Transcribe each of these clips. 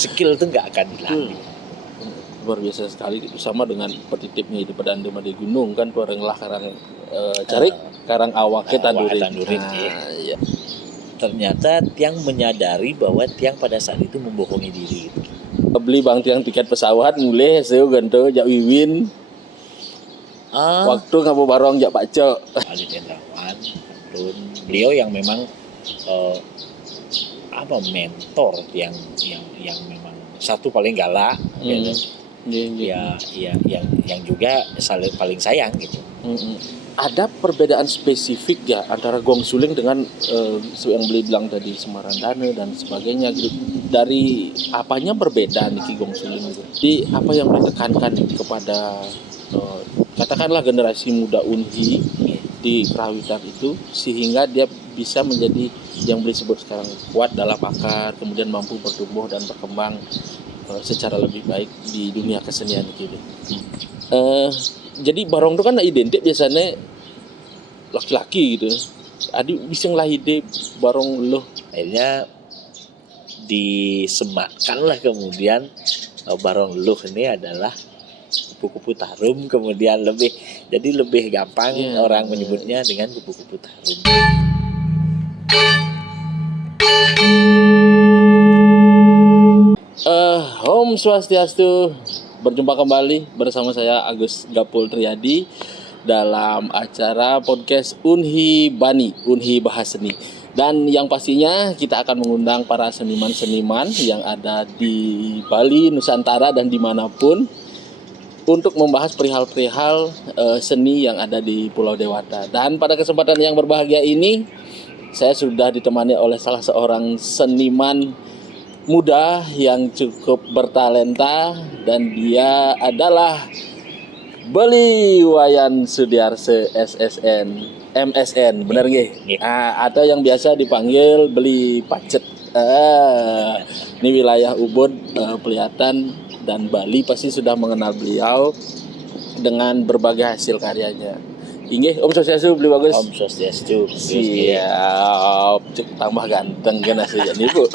skill itu nggak akan hilang. Luar biasa sekali. Itu sama dengan petitipnya di pedang di gunung kan tuh orang lah karang carik karang awake tandurin. Ya. Ternyata Tiang menyadari bahwa Tiang pada saat itu membohongi diri. Beli bang Tiang tiket pesawat mulai saya ganto jak Wiwin. Waktu ngabu barong jak Pak Cok. Ali Hendrawan, beliau yang memang mentor yang memang satu paling galak, yang juga paling sayang gitu. Ada perbedaan spesifik ya antara Gong Suling dengan yang beli bilang tadi Semarandane dan sebagainya gitu. Dari apanya berbeda nih Gong Suling gitu. Di apa yang ditekankan kepada katakanlah generasi muda Unhi di Kerawitan itu sehingga dia bisa menjadi yang beli sebut sekarang kuat dalam akar, kemudian mampu bertumbuh dan berkembang secara lebih baik di dunia kesenian gitu. Jadi barong itu kan identik biasanya laki-laki gitu. Adi bisa ngelahide barong loh. Akhirnya disematkanlah kemudian barong loh ini adalah kupu-kupu tarum, kemudian lebih gampang orang menyebutnya dengan kupu-kupu tarum. Om Swastiastu. Berjumpa kembali bersama saya Agus Gapul Triyadi dalam acara podcast Unhi Bani, Unhi Bahas Seni. Dan yang pastinya kita akan mengundang para seniman-seniman yang ada di Bali, Nusantara dan dimanapun untuk membahas perihal-perihal seni yang ada di Pulau Dewata. Dan pada kesempatan yang berbahagia ini saya sudah ditemani oleh salah seorang seniman muda yang cukup bertalenta dan dia adalah Beli Wayan Sudiarse SSN MSN benar nggih? Atau yang biasa dipanggil Beli Pacet. Ini wilayah Ubud, Pelihatan dan Bali pasti sudah mengenal beliau dengan berbagai hasil karyanya. Inggih, Om Swastiastu Beli Bagus. Om Swastiastu. Siap, tambah ganteng kan hasilnya nih Bu.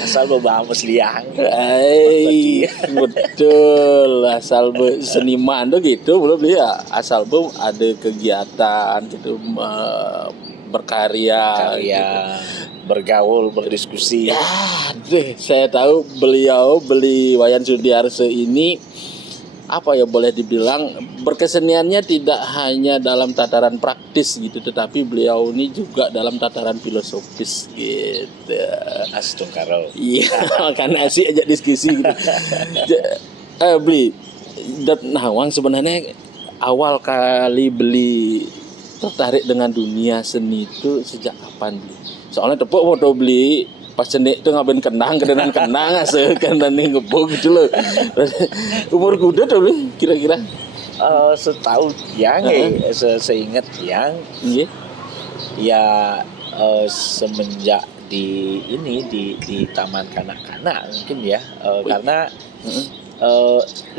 Asal bawa musliang. Betul, asal seniman tuh gitu belum ya. Asal ada kegiatan gitu berkarya, gitu. Bergaul, berdiskusi. Ya, saya tahu Beli Wayan Sudiarse ini apa ya boleh dibilang berkeseniannya tidak hanya dalam tataran praktis gitu, tetapi beliau ini juga dalam tataran filosofis gitu. Astungkaro. Iya, makanya asik aja diskusi gitu. Beli, Nawang sebenarnya awal kali Beli tertarik dengan dunia seni itu sejak kapan Beli? Soalnya tepuk foto Beli pas cenik tuh ngapain kenang asal dan ngebog gitu loh. Umur kuda tuh Beli kira-kira setahu Tiang seingat Tiang ya semenjak di taman kanak-kanak mungkin ya karena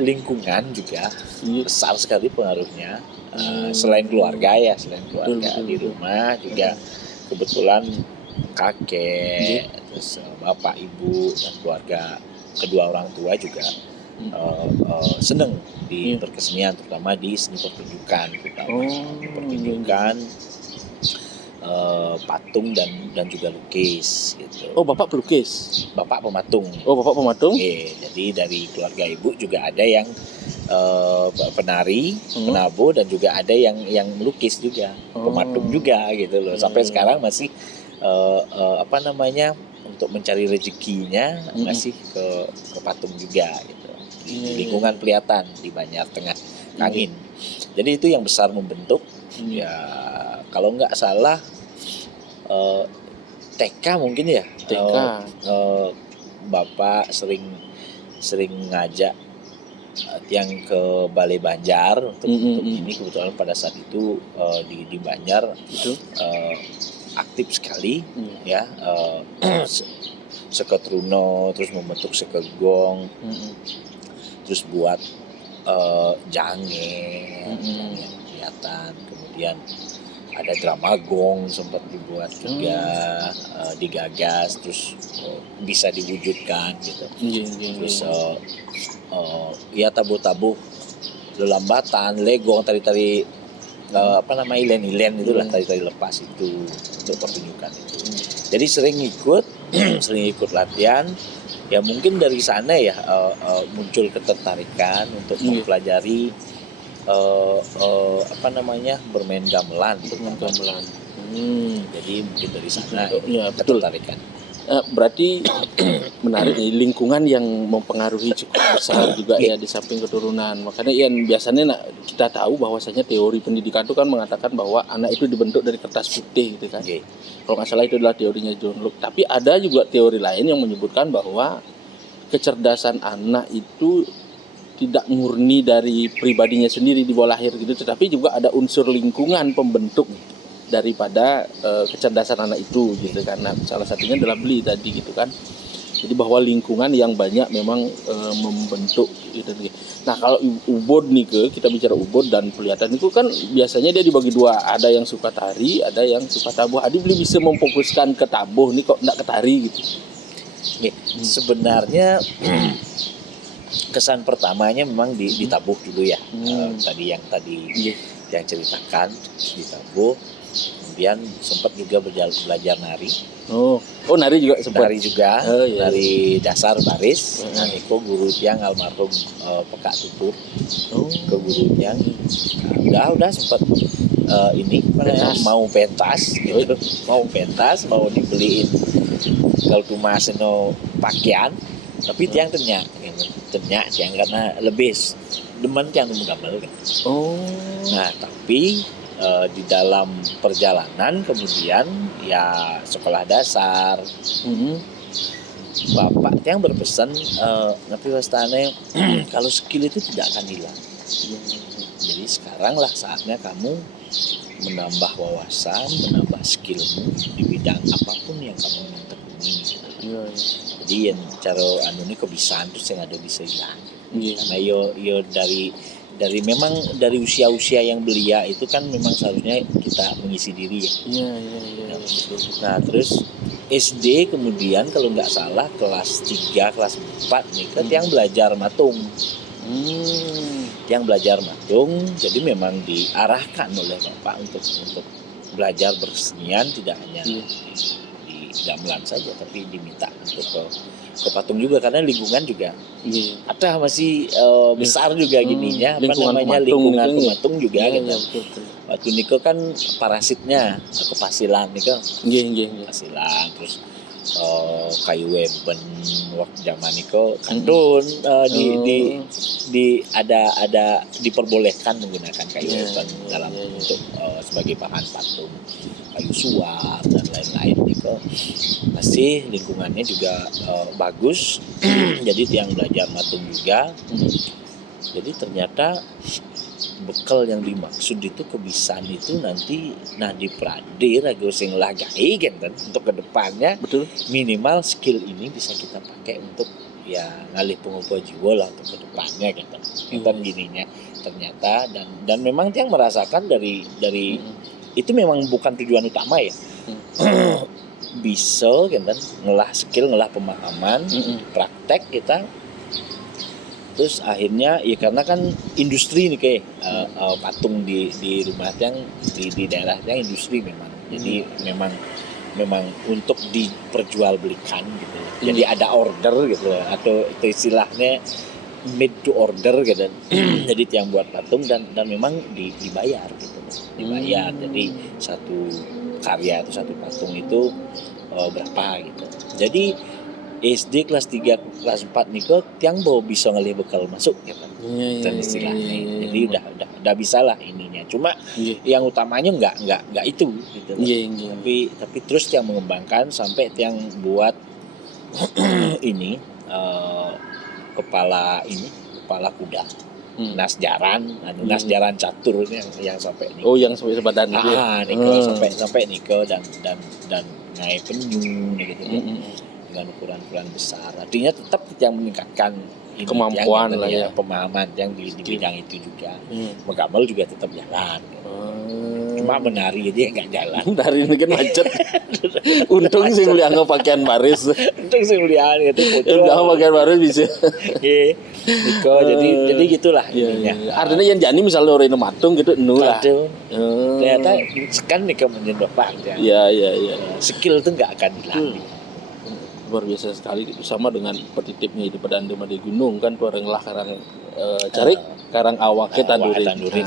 lingkungan juga besar sekali pengaruhnya. Selain keluarga di rumah juga kebetulan kakek, terus bapak ibu dan keluarga kedua orang tua juga seneng di perkesenian, terutama di seni pertunjukan, patung dan juga lukis gitu. Oh, bapak pelukis? Bapak pematung. Oh, bapak pematung? Jadi dari keluarga ibu juga ada yang penari, penabo dan juga ada yang melukis juga, pematung juga gitu loh. Sampai sekarang masih untuk mencari rezekinya masih ke patung juga gitu. Di lingkungan Pelihatan di Banjar Tengah Kangin. Jadi itu yang besar membentuk ya kalau nggak salah TK mungkin ya. TK. Bapak sering ngajak yang ke Balai Banjar untuk ini kebetulan pada saat itu di Banjar itu aktif sekali ya seketruno terus membentuk sekegong terus buat jange yang kelihatan kemudian ada drama gong sempat dibuat juga, digagas terus bisa diwujudkan gitu. Terus ya tabuh-tabuh lelambatan, legong, tari-tari ilen-ilen itulah, tari-tari lepas itu untuk pertunjukan itu. Jadi sering ikut latihan. Ya mungkin dari sana ya muncul ketertarikan untuk mempelajari bermain gamelan. Jadi mungkin dari sana ya, betul. ketertarikan. Berarti menarik nih, lingkungan yang mempengaruhi cukup besar juga ya di samping keturunan. Makanya yang biasanya kita tahu bahwasanya teori pendidikan itu kan mengatakan bahwa anak itu dibentuk dari kertas putih gitu kan. Kalau nggak salah itu adalah teorinya John Locke. Tapi ada juga teori lain yang menyebutkan bahwa kecerdasan anak itu tidak murni dari pribadinya sendiri di bawah lahir gitu, tetapi juga ada unsur lingkungan pembentuk daripada kecerdasan anak itu gitu, karena salah satunya adalah beli tadi gitu kan. Jadi bahwa lingkungan yang banyak memang membentuk gitu. Nah kalau ubod nih kita bicara ubod dan pelihatan itu kan biasanya dia dibagi dua, ada yang suka tari, ada yang suka tabuh. Adi beli bisa memfokuskan ke tabuh nih kok enggak ke tari gitu. Sebenarnya kesan pertamanya memang ditabuh dulu ya. Tadi yang ceritakan ditabuh. Kemudian sempat juga belajar nari. Nari juga sempat. Nari juga, nari dasar baris. Nah, itu guru yang almarhum Pekak Tutur. Ke guru yang udah sempat mau pentas gitu. Mau dibeliin kalau cuma seno pakaian, tapi tiang tenyak tiang karena lebih demen tiang gamel kan. Nah, tapi di dalam perjalanan kemudian ya sekolah dasar, bapak yang berpesan tapi wastane kalau skill itu tidak akan hilang. Jadi sekarang lah saatnya kamu menambah wawasan, menambah skillmu di bidang apapun yang kamu ingin tekuni. Jadi yang cara ini kebiasaan terus yang ada bisa hilang. Karena yo dari usia-usia yang belia itu kan memang seharusnya kita mengisi diri ya. Nah terus SD kemudian kalau nggak salah kelas 3, kelas 4 nih kan yang belajar matung. Yang belajar matung, jadi memang diarahkan oleh bapak untuk belajar bersenian, tidak hanya di gamelan saja, tapi diminta untuk ke patung juga karena lingkungan juga ada masih besar juga gininya lingkungan pematung juga gitu. Waktu niko kan parasitnya kepasilan niko kepasilan terus kayu weben waktu zaman niko kantun ada diperbolehkan menggunakan kayu weben dalam untuk sebagai bahan patung, kayu suar dan lain-lain niko masih lingkungannya juga bagus. Jadi tiang belajar matung juga. Jadi ternyata bekal yang dimaksud itu kebiasaan itu nanti di pradir agak sing lagai kan untuk kedepannya. Betul. Minimal skill ini bisa kita pakai untuk ya ngalih pengopo jiwa lah untuk kedepannya gitu. Gininya ternyata dan memang tiang merasakan dari itu memang bukan tujuan utama ya. Bisa kan ngelah skill, ngelah pemahaman, praktek kita. Terus akhirnya ya karena kan industri nih kayak patung di rumah yang di daerah yang industri memang. Jadi memang untuk diperjualbelikan gitu. Jadi ada order gitu atau itu istilahnya made to order gitu. Jadi yang buat patung dan memang dibayar gitu. Dibayar. Jadi satu karya atau satu patung itu berapa gitu. Jadi SD kelas 3 kelas 4 niko tiang bawa bisa ngalih bekal masuk gitu. Dan istilahnya. Jadi udah bisa lah ininya. Cuma yang utamanya enggak itu gitu. Tapi terus tiang mengembangkan sampai tiang buat ini kepala kuda. Nasjaran catur yang sampai niko. Yang sampai sebadan itu. Niko sampai niko dan ngai penyu gitu. Dengan ukuran besar. Artinya tetap yang meningkatkan kemampuan lah ya, pemahaman yang di bidang itu juga. Menggamel juga tetap jalan. Cuma menari aja nggak jalan. Dari ini kan macet. Untung sih beli angka pakaian baris. Untung sih lihat gitu foto. Udah pakaian baris bisa. Iya, Niko. Jadi gitulah Iya, ininya. iya. Artinya yang jani misalnya orang matung gitu nulah. Aduh. Ternyata kan Niko menjadi bapak ya. Iya. Skill itu nggak akan dilatih. Luar biasa sekali itu sama dengan petitipnya di pedanda di gunung kan orang lah karang cari karang awaknya tandurin.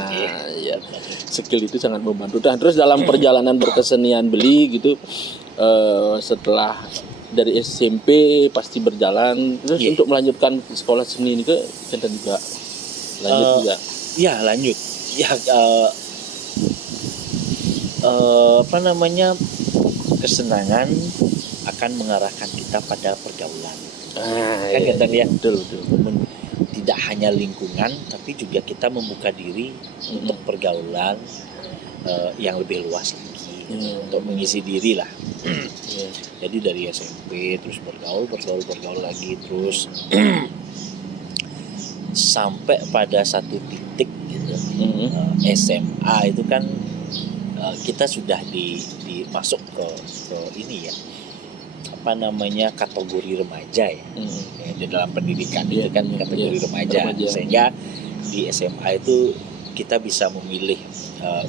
Iya. Skill itu sangat membantu. Dan terus dalam perjalanan berkesenian beli gitu setelah dari SMP pasti berjalan terus untuk melanjutkan sekolah seni ini ke kita juga lanjut juga. Ya lanjut. Ya apa namanya kesenangan akan mengarahkan kita pada pergaulan. Kan Iya. kita lihat Betul. tidak hanya lingkungan tapi juga kita membuka diri untuk pergaulan yang lebih luas lagi untuk mengisi diri lah. Jadi dari SMP terus bergaul lagi terus sampai pada satu titik gitu. SMA itu kan kita sudah masuk ke ini ya. Apa namanya kategori remaja ya. Di dalam pendidikan itu kan kategori remaja. Sehingga di SMA itu kita bisa memilih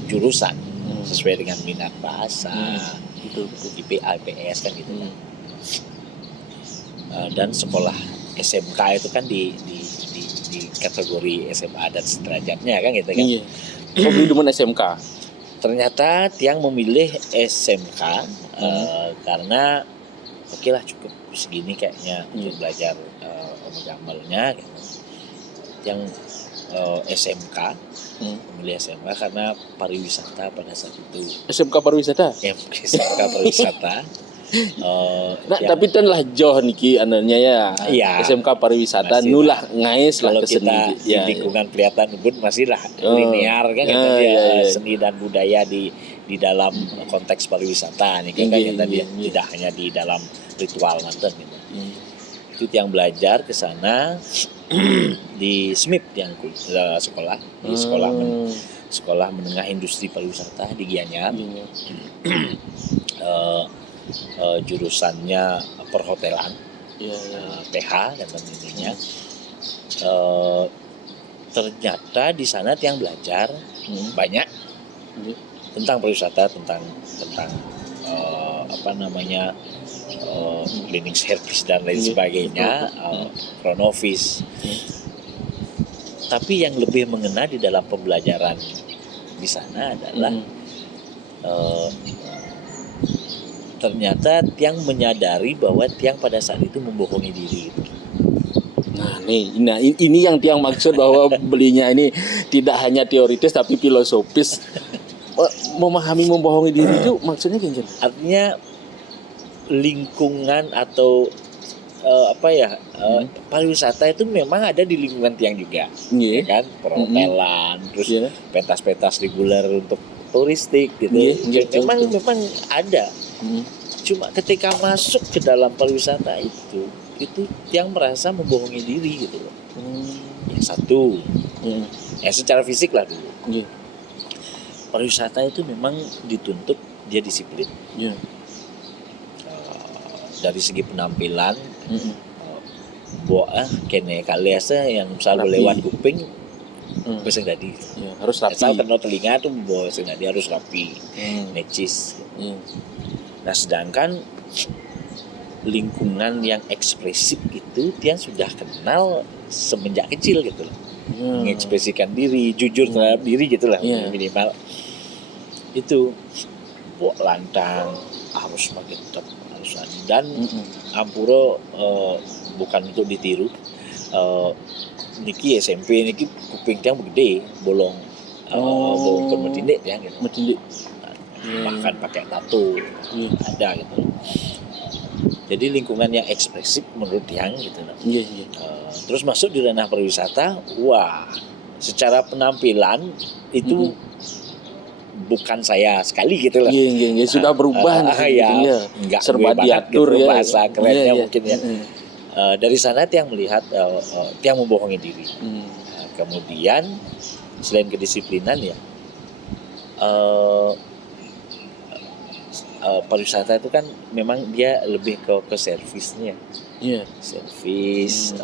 jurusan sesuai dengan minat bahasa, IPA, IPS kan gitu kan. Dan sekolah SMK itu kan di kategori SMA dan sederajatnya kan gitu kan. Iya. Hobi demen SMK. Ternyata Tiang memilih SMK karena oke lah cukup segini kayaknya untuk belajar gamalnya gitu. Yang SMK memilih SMK karena pariwisata pada saat itu. SMK pariwisata. SMK pariwisata. Tapi kan lah jauh niki ananya ya. Iya. SMK pariwisata Masih nulah ngais lah kalau ke seni. kita di lingkungan kelihatan pun masih lah linear kan kita seni dan budaya di dalam konteks pariwisata nih kan dia tidak hanya di dalam ritual manten gitu. Itu yang belajar ke sana di SMIP yang sekolah di sekolah menengah industri pariwisata di Gianyar. Jurusannya perhotelan, PH dan tentunya. Ternyata di sana yang belajar banyak tentang pariwisata, tentang apa namanya cleaning service dan lain sebagainya, front office. Tapi yang lebih mengena di dalam pembelajaran di sana adalah ternyata Tiang menyadari bahwa Tiang pada saat itu membohongi diri. Nah ini yang Tiang maksud bahwa belinya ini tidak hanya teoritis tapi filosofis. Memahami membohongi diri itu maksudnya gimana? Artinya lingkungan atau pariwisata itu memang ada di lingkungan Tiang juga, ya kan, perhotelan, terus pentas-pentas reguler untuk turistik gitu. Memang ada. Cuma ketika masuk ke dalam pariwisata itu Tiang merasa membohongi diri gitu loh. Yang satu, secara fisik lah dulu. Pariwisata itu memang dituntut dia disiplin. Dari segi penampilan, kene kaliasa yang misalnya lewat kuping, bisa jadi. Harus rapi. Asal kena telinga tuh bisa jadi harus rapi, necis. Nah sedangkan lingkungan yang ekspresif itu dia sudah kenal semenjak kecil gitu loh. Mengekspresikan diri, jujur terhadap diri gitu lah minimal. Itu lantang harus pakai tetap harus dan ampuro bukan untuk ditiru. Niki SMP niki kuping yang gede, bolong bermetinik ya gitu. Metinik. Bahkan pakai tato ada gitu. Jadi lingkungan yang ekspresif menurut Tiang gitu loh. Terus masuk di ranah pariwisata, wah, secara penampilan itu bukan saya sekali gitu loh. Sudah berubah enggak serba diatur gitu, bahasa kerennya mungkin ya. Dari sana Tiang melihat Tiang membohongi diri. Kemudian selain kedisiplinan ya eh, pariwisata itu kan memang dia lebih ke servisnya, Iya. servis,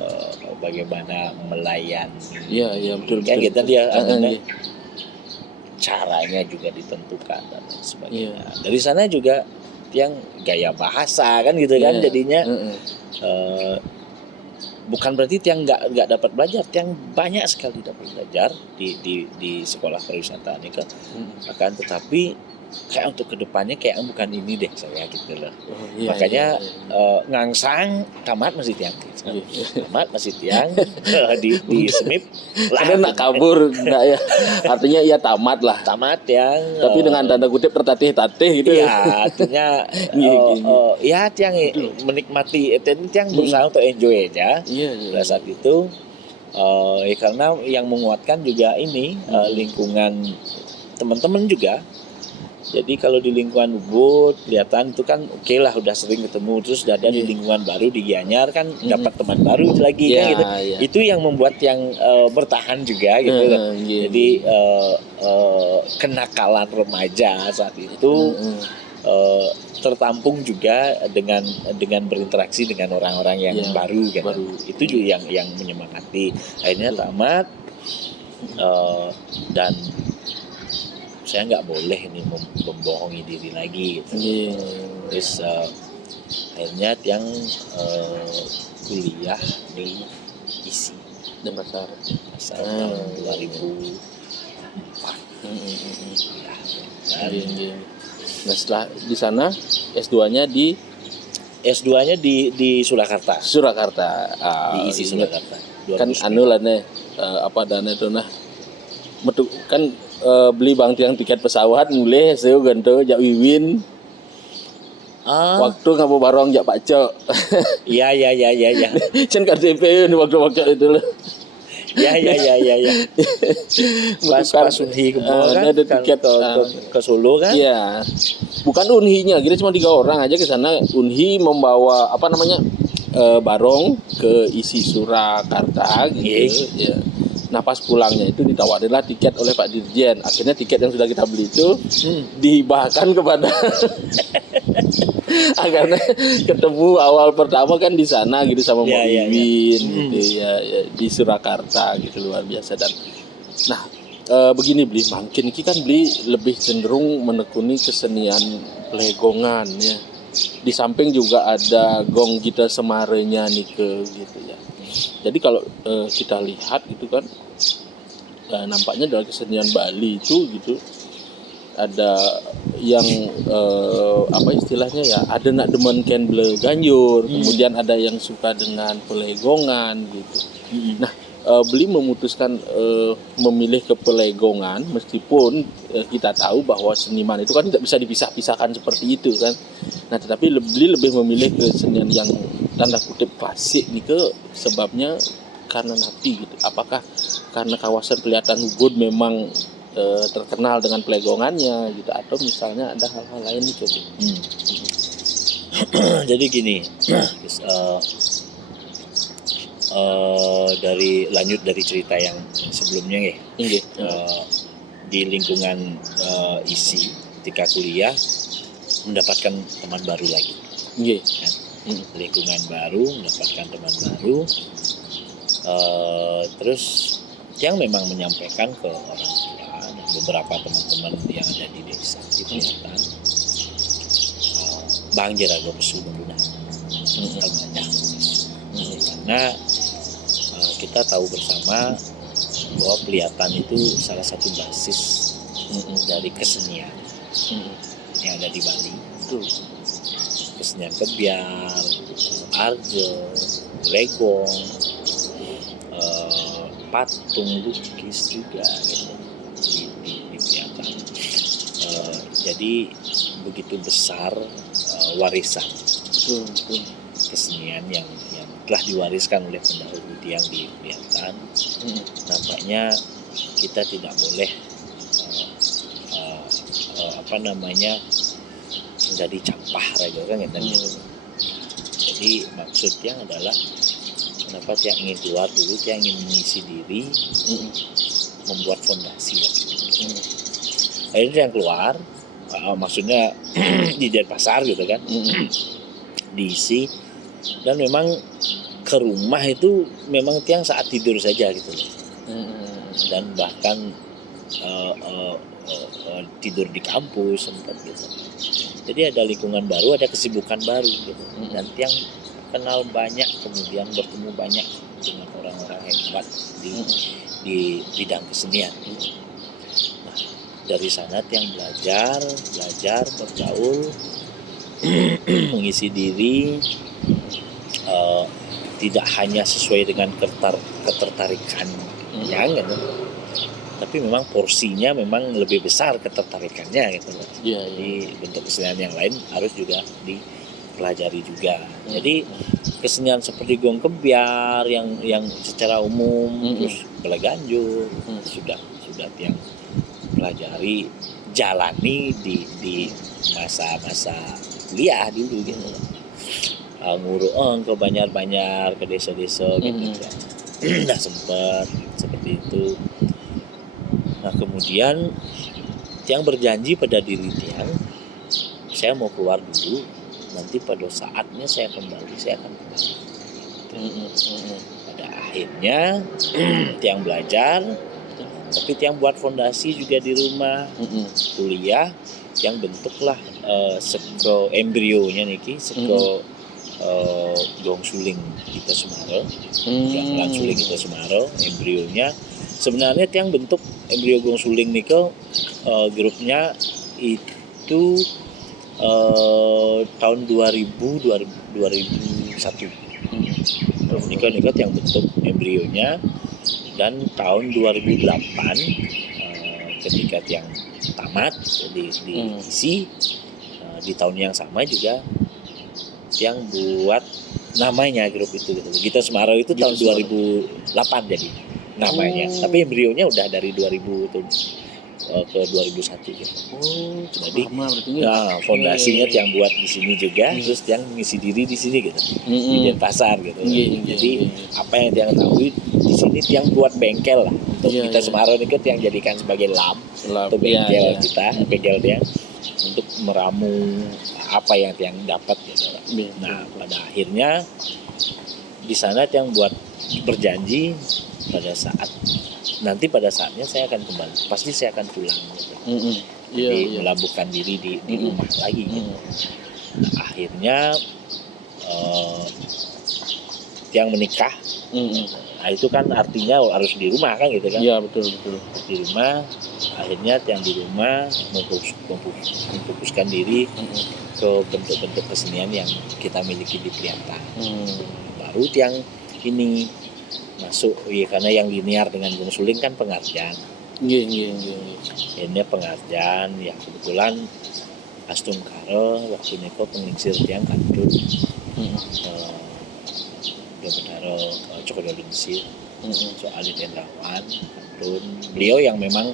bagaimana melayani. Iya, betul. Kan kita dia anunya, Iya. caranya juga ditentukan dan lain sebagainya. Iya. Dari sana juga yang gaya bahasa kan gitu kan, Iya. jadinya bukan berarti yang nggak dapat belajar, yang banyak sekali dapat belajar di sekolah pariwisata ini kan. Akan tetapi kayak untuk kedepannya kayak bukan ini deh saya gitu loh. Makanya ngangsang tamat masih tiang, tamat masih tiang di semip lah. Ada nak kabur enggak ya? Artinya ia tamat lah. Tamat yang Tapi dengan tanda kutip tertatih-tatih gitu. Iya, artinya ya tiang menikmati itu tiang berusaha untuk enjoy aja. Iya. Pada saat itu karena yang menguatkan juga ini lingkungan teman-teman juga. Jadi kalau di lingkungan Ubud kelihatan itu kan oke lah, udah sering ketemu, terus ada di lingkungan baru di Gianyar kan dapat teman baru lagi kan gitu. Itu yang membuat yang bertahan juga gitu. Jadi kenakalan remaja saat itu tertampung juga dengan berinteraksi dengan orang-orang yang baru kan. Itu juga yang menyemangati. Akhirnya tamat dan saya nggak boleh ini membohongi diri lagi gitu. Terus akhirnya yang kuliah di ISI Denpasar tahun 2004. Nah setelah di sana S2-nya di Surakarta. Di ISI Surakarta. Kan anu lah nih dana itu nah metu kan beli bang tiang tiket pesawat mulai saya ganto jak Wiwin. Waktu ngabu barong jak Pak Cok. Iya. Cen KTP ini waktu itu loh. Ya. Pas Unhi kan ada tiket ke Solo kan? Iya. Bukan Unhinya, kita cuma 3 orang aja ke sana. Unhi membawa barong ke ISI Surakarta gitu. Ya. Nah pas pulangnya itu ditawarinlah tiket oleh Pak Dirjen. Akhirnya tiket yang sudah kita beli itu dibahkan kepada karena ketemu awal pertama kan di sana gitu sama Mbak Wiwin gitu ya di Surakarta gitu, luar biasa. Dan nah begini Bli, makin kan Bli lebih cenderung menekuni kesenian pelegongan ya. Di samping juga ada gong gita semarenya Nike gitu ya. Jadi kalau kita lihat gitu kan nampaknya dalam kesenian Bali itu gitu ada yang istilahnya ya, ada nak demen kenble ganjur, kemudian ada yang suka dengan pelegongan gitu. Nah Beli memutuskan memilih ke pelegongan meskipun kita tahu bahwa seniman itu kan tidak bisa dipisah-pisahkan seperti itu kan. Nah tetapi Beli lebih memilih ke kesenian yang tanda kutip klasik nih ke sebabnya karena napi gitu. Apakah karena kawasan kelihatan Ubud memang terkenal dengan pelegongannya gitu, atau misalnya ada hal-hal lain nih gitu. Jadi gini, lanjut dari cerita yang sebelumnya ya. Di lingkungan ISI ketika kuliah mendapatkan teman baru lagi. Kan? Lingkungan baru, mendapatkan teman baru, terus yang memang menyampaikan ke orang tua dan beberapa teman-teman yang ada di desa di Pernyataan, Bang Jerago Pesu Benduna banyak, karena kita tahu bersama bahwa Pelihatan itu salah satu basis dari kesenian yang ada di Bali. Kesenian kebiar, arjo, legong, patung lukis juga gitu, di Pelihatan. Jadi begitu besar warisan kesenian yang telah diwariskan oleh pendahulu tiang di Pelihatan. Nampaknya kita tidak boleh menjadi campah raga kan gitu. Jadi maksudnya adalah kenapa tiang ingin keluar dulu, tiang ingin mengisi diri, membuat fondasi Akhirnya yang keluar, maksudnya di Denpasar gitu kan, diisi. Dan memang ke rumah itu memang tiang saat tidur saja gitu loh. Dan bahkan tidur di kampus sempat gitu. Jadi ada lingkungan baru, ada kesibukan baru gitu. Dan tiang kenal banyak, kemudian bertemu banyak dengan orang-orang hebat di bidang kesenian. Nah, dari sana tiang belajar bergaul, mengisi diri, tidak hanya sesuai dengan ketertarikannya gitu, tapi memang porsinya memang lebih besar ketertarikannya gitu loh. Jadi bentuk kesenian yang lain harus juga dipelajari juga. Jadi kesenian seperti gong kebiar yang secara umum, terus belaganjur sudah tiang pelajari, jalani di masa-masa kuliah dulu gitu. Ngurueng ke Banjar-Banjar, ke desa-desa gitu. Nah sempat seperti itu. Nah kemudian tiang berjanji pada diri tiang, saya mau keluar dulu, nanti pada saatnya saya akan kembali. Pada akhirnya tiang belajar, tapi tiang buat fondasi juga di rumah, kuliah, tiang bentuklah seko embrionya niki, seko gong suling kita Semarang, gamelan suling kita Semarang, embrionya. Sebenarnya tiang bentuk embrio gong suling niko grupnya itu tahun 2001. Nikah yang bentuk embrionya, dan tahun 2008 ketika tiang tamat diisi, di tahun yang sama juga yang buat namanya grup itu gitu. Gita Semarang itu tahun 2008 jadi namanya. Tapi embrionya udah dari 2000 ke 2001 gitu. Jadi fondasinya yang buat di sini juga, terus yang ngisi diri di sini gitu. Di Denpasar gitu. Jadi apa yang dia tahu di sini yang buat bengkel lah. Untuk kita Semarang itu yang jadikan sebagai lab atau bengkel kita, bengkel dia untuk meramu apa yang tiang dapat gitu. Nah pada akhirnya di sana tiang buat berjanji pada saatnya saya akan kembali, pasti saya akan pulang gitu. Jadi melabuhkan diri di rumah lagi gitu. Nah, akhirnya tiang menikah. Nah itu kan artinya harus di rumah kan gitu kan. Iya betul. Di rumah, akhirnya tiang di rumah memfokuskan diri ke bentuk-bentuk kesenian yang kita miliki di Prianta. Baru tiang ini masuk, karena yang linear dengan gong suling kan pengarjaan. Ini pengarjaan ya, kebetulan Astum Karo waktu niko pengingsir tiang kandun. Benar Cokodolinsir, soal Tendrawan, kandun. Beliau yang memang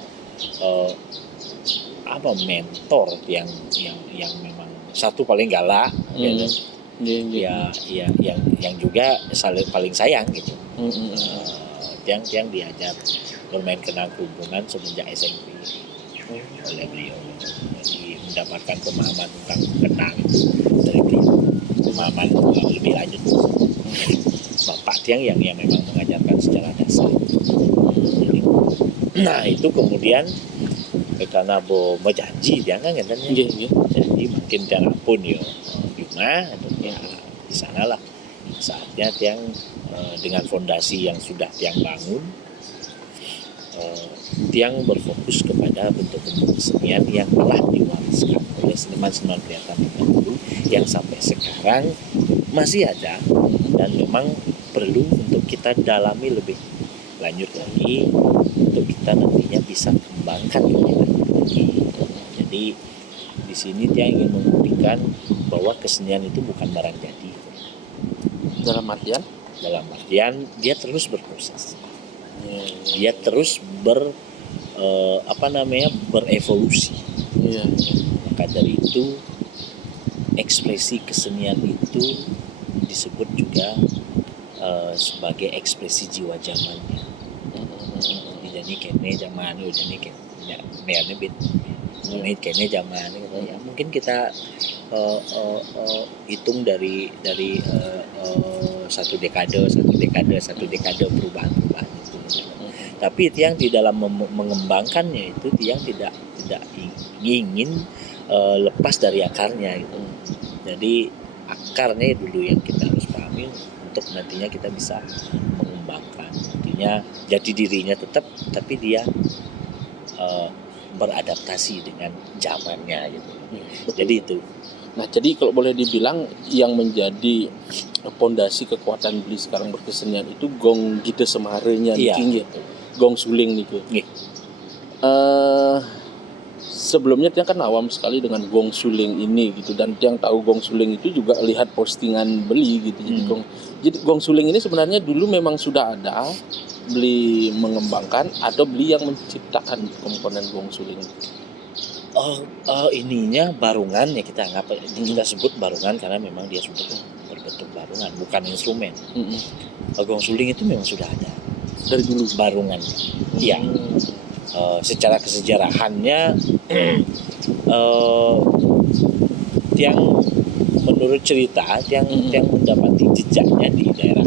mentor yang memang satu paling galak, yang juga paling sayang gitu. Tiang diajar bermain kenang hubungan semenjak SMP oleh beliau. Jadi mendapatkan pemahaman tentang kenang dari beliau, pemahaman lebih lanjut. Bapak tiang yang memang mengajarkan secara dasar. Nah itu kemudian karena mau janji dia kan katanya, janji makin jangan pun yo rumah atau ya di sana lah saatnya tiang dengan fondasi yang sudah tiang bangun, tiang berfokus kepada bentuk-bentuk kesenian yang telah diwariskan oleh seniman-seniman Prianta dulu yang sampai sekarang masih ada dan memang perlu untuk kita dalami lebih lanjut lagi untuk kita nantinya bisa kembangkan lebih lagi. Jadi di sini dia ingin membuktikan bahwa kesenian itu bukan barang jadi. Dalam artian dia terus berproses. Dia terus berevolusi. Maka dari itu ekspresi kesenian itu disebut juga sebagai ekspresi jiwa zamannya. Jadi kene zaman ini jadi kene bit. menit kayaknya zaman gitu ya. Mungkin kita hitung dari satu dekade perubahan itu. Tapi Tiang di dalam mengembangkannya itu Tiang tidak ingin lepas dari akarnya gitu. Jadi akarnya dulu yang kita harus pahami untuk nantinya kita bisa mengembangkan. Artinya jati dirinya tetap, tapi dia beradaptasi dengan zamannya gitu. Jadi itu. Nah, jadi kalau boleh dibilang yang menjadi pondasi kekuatan beli sekarang berkesenian itu gong Gide Semarenya nih, gong suling nih. Sebelumnya dia kan awam sekali dengan gong suling ini gitu, dan yang tahu gong suling itu juga lihat postingan beli gitu. Jadi gong suling ini sebenarnya dulu memang sudah ada, beli mengembangkan atau beli yang menciptakan komponen gong suling. Ininya barungan ya, kita anggap kita sebut barungan karena memang dia sudah berbentuk barungan, bukan instrumen. Gong suling itu memang sudah ada dari dulu barungan. Iya. Secara kesejarahannya Tiang menurut cerita Tiang mendapati jejaknya di daerah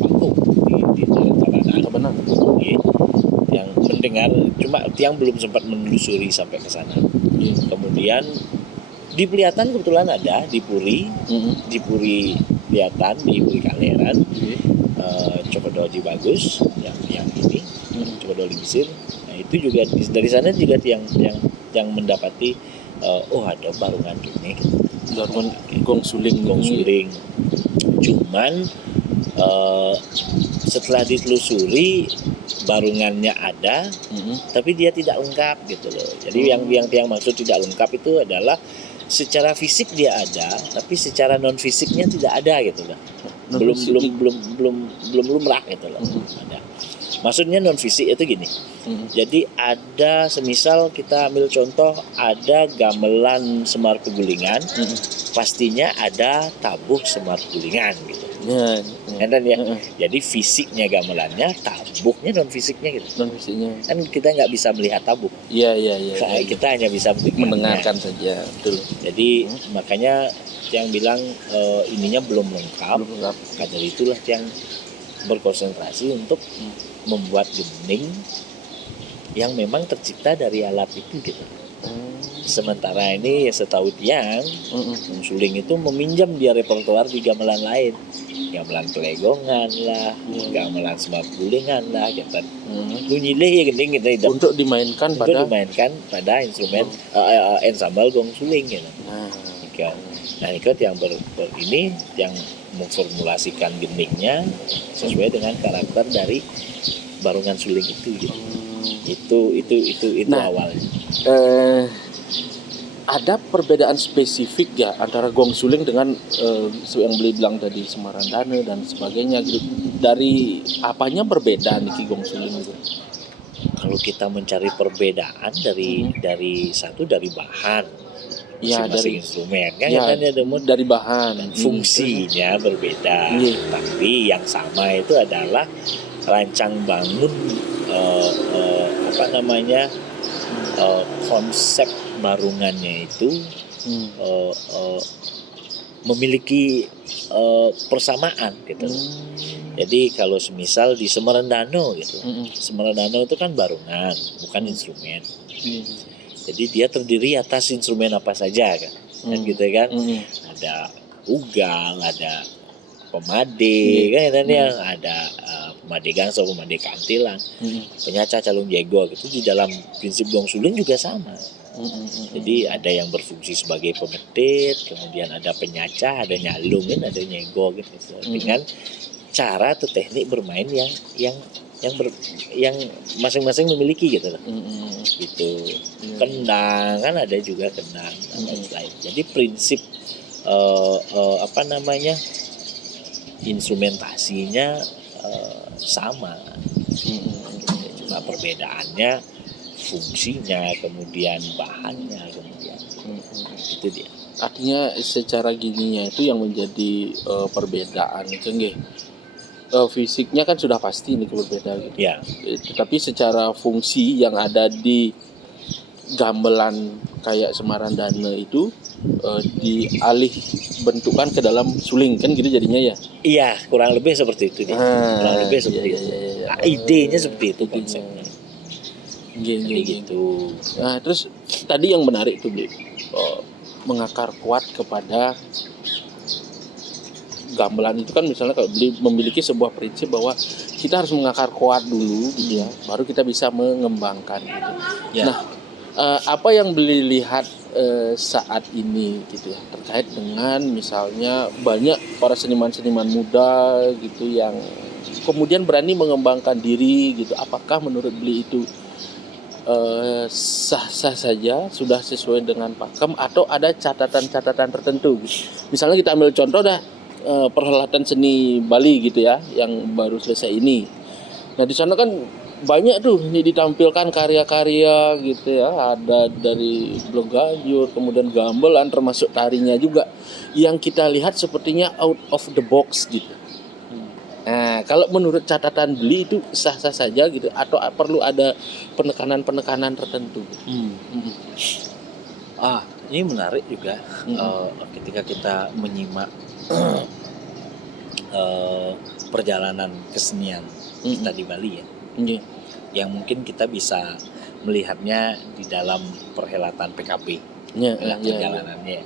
Bangkok, di daerah Tabanan. Yang mendengar, cuma Tiang belum sempat menelusuri sampai ke sana. Kemudian di Peliatan kebetulan ada, di Puri Peliatan, di Puri Kaleran, Cokodoli bagus, yang ini Cokodoli Bisir. Nah itu juga dari sana juga yang mendapati ada barungan gini, barungan gong suling. Cuman setelah ditelusuri barungannya ada, tapi dia tidak lengkap gitu loh. Jadi yang Tiang maksud tidak lengkap itu adalah secara fisik dia ada, tapi secara non fisiknya tidak ada gitu loh. Belum lumrah gitu loh. Ada. Maksudnya non fisik itu gini. Jadi ada, semisal kita ambil contoh, ada gamelan Semar Pegulingan, pastinya ada tabuh Semar Pegulingan gitu. Jadi fisiknya gamelannya, tabuhnya non fisiknya gitu. Non fisiknya. Kan kita nggak bisa melihat tabuh. Iya. Kita hanya bisa mendengarkan saja. Betul. Jadi makanya yang bilang ininya belum lengkap. Maka dari itulah yang berkonsentrasi untuk membuat gending yang memang tercipta dari alat itu gitu. Sementara ini ya setahu Tiang, suling itu meminjam dia repertoar di gamelan lain, gamelan Pelegongan lah, gamelan Semar Pegulingan lah, gitu. Bunyi ya gending gitu. Untuk dimainkan pada instrumen ensemble gong suling gitu. Nah ikut yang ini yang memformulasikan gendingnya sesuai dengan karakter dari barungan suling itu gitu. Itu awalnya. Ada perbedaan spesifik ya antara gong suling dengan yang beli bilang tadi Semarandane dan sebagainya gitu. Dari apanya berbeda nih gong suling itu? Kalau kita mencari perbedaan dari bahan, dari instrumen kan, dari bahan, fungsinya berbeda, tapi yang sama itu adalah rancang bangun konsep barungannya itu memiliki persamaan gitu. Jadi kalau semisal di Semarandano gitu, Semarandano itu kan barungan, bukan instrumen. Jadi dia terdiri atas instrumen apa saja kan, gitu kan. Ada ugal, ada pemade, kan yang ada pemade gangso, pemade kantilan, penyaca, calung jego gitu. Di dalam prinsip gong suling juga sama. Jadi ada yang berfungsi sebagai pemedit, kemudian ada penyaca, ada nyalung, ada nyego gitu. Dengan cara atau teknik bermain yang masing-masing memiliki gitu loh. Gitu. Kendang kan ada juga kendang dan lain. Jadi prinsip instrumentasinya sama. Cuma perbedaannya fungsinya, kemudian bahannya, kemudian itu dia. Artinya secara gininya itu yang menjadi perbedaan itu nggih. Fisiknya kan sudah pasti nih berbeda gitu. Ya. Tapi secara fungsi yang ada di gamelan kayak Semarandana itu dialih bentukan ke dalam suling kan gitu jadinya ya. Iya, kurang lebih seperti itu dia. Kurang lebih seperti iya, itu. iya, iya. Nah, idenya seperti itu Idenya. konsepnya. Iya, Jadi iya, iya. gitu. Nah, terus tadi yang menarik tuh Bli, mengakar kuat kepada gamelan itu kan misalnya kalau Bli memiliki sebuah prinsip bahwa kita harus mengakar kuat dulu gitu ya, baru kita bisa mengembangkan gitu. Ya. Nah, apa yang Bli lihat saat ini gitu ya terkait dengan misalnya banyak para seniman-seniman muda gitu yang kemudian berani mengembangkan diri gitu. Apakah menurut Bli itu sah-sah saja, sudah sesuai dengan pakem atau ada catatan-catatan tertentu gitu. Misalnya kita ambil contoh dah perhelatan seni Bali gitu ya yang baru selesai ini. Nah di sana kan banyak tuh ini ditampilkan karya-karya gitu ya, ada dari Blogajur, kemudian gamelan termasuk tarinya juga yang kita lihat sepertinya out of the box gitu. Nah, kalau menurut catatan Bli itu sah-sah saja gitu atau perlu ada penekanan-penekanan tertentu? Ini menarik juga ketika kita menyimak perjalanan kesenian kita di Bali ya. Yang mungkin kita bisa melihatnya di dalam perhelatan PKB, perjalanannya.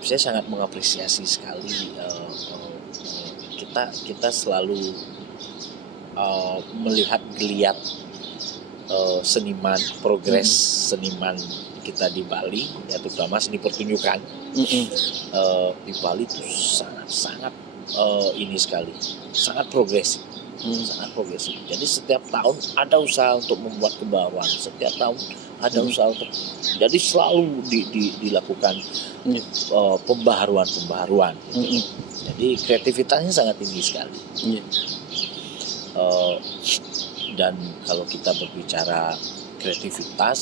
Saya sangat mengapresiasi sekali kita selalu melihat geliat seniman, progres seniman kita di Bali, ya terutama seni pertunjukan di Bali itu sangat ini sekali, sangat progresif. Sangat progresif. Jadi setiap tahun ada usaha untuk membuat kebaruan, setiap tahun ada usaha untuk, jadi selalu dilakukan pembaharuan. Jadi kreativitasnya sangat tinggi sekali. Dan kalau kita berbicara kreativitas,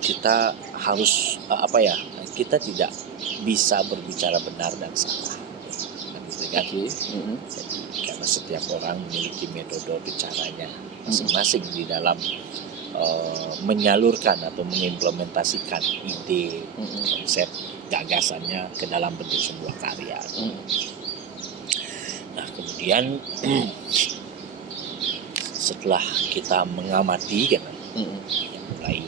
kita harus kita tidak bisa berbicara benar dan salah. Jadi karena setiap orang memiliki metode bicaranya masing-masing di dalam menyalurkan atau mengimplementasikan ide, konsep, gagasannya ke dalam bentuk sebuah karya. Nah kemudian setelah kita mengamati kan, mulai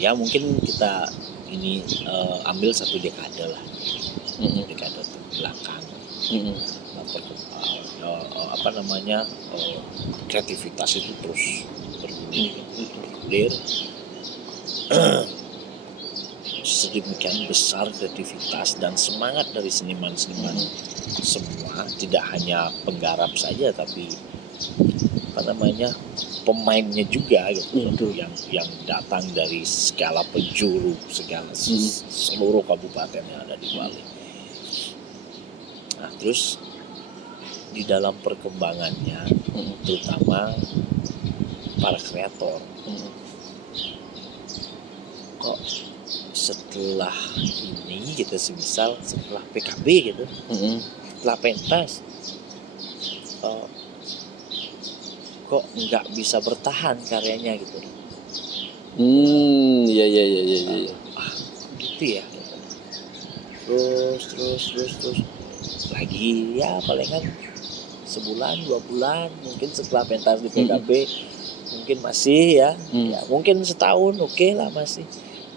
ya mungkin kita ini ambil satu dekade lah, dekade belakang, kreativitas itu terus bergulir. Sedemikian besar kreativitas dan semangat dari seniman-seniman semua, tidak hanya penggarap saja tapi pemainnya juga gitu, yang datang dari segala penjuru, seluruh kabupaten yang ada di Bali. Nah, terus di dalam perkembangannya, terutama para kreator, kok setelah ini gitu, semisal setelah PKB gitu, setelah pentas, kok nggak bisa bertahan karyanya gitu. Iya. Gitu ya. Terus lagi ya palingan sebulan 2 bulan mungkin setelah pentas di PKB mungkin masih ya mungkin setahun oke lah masih,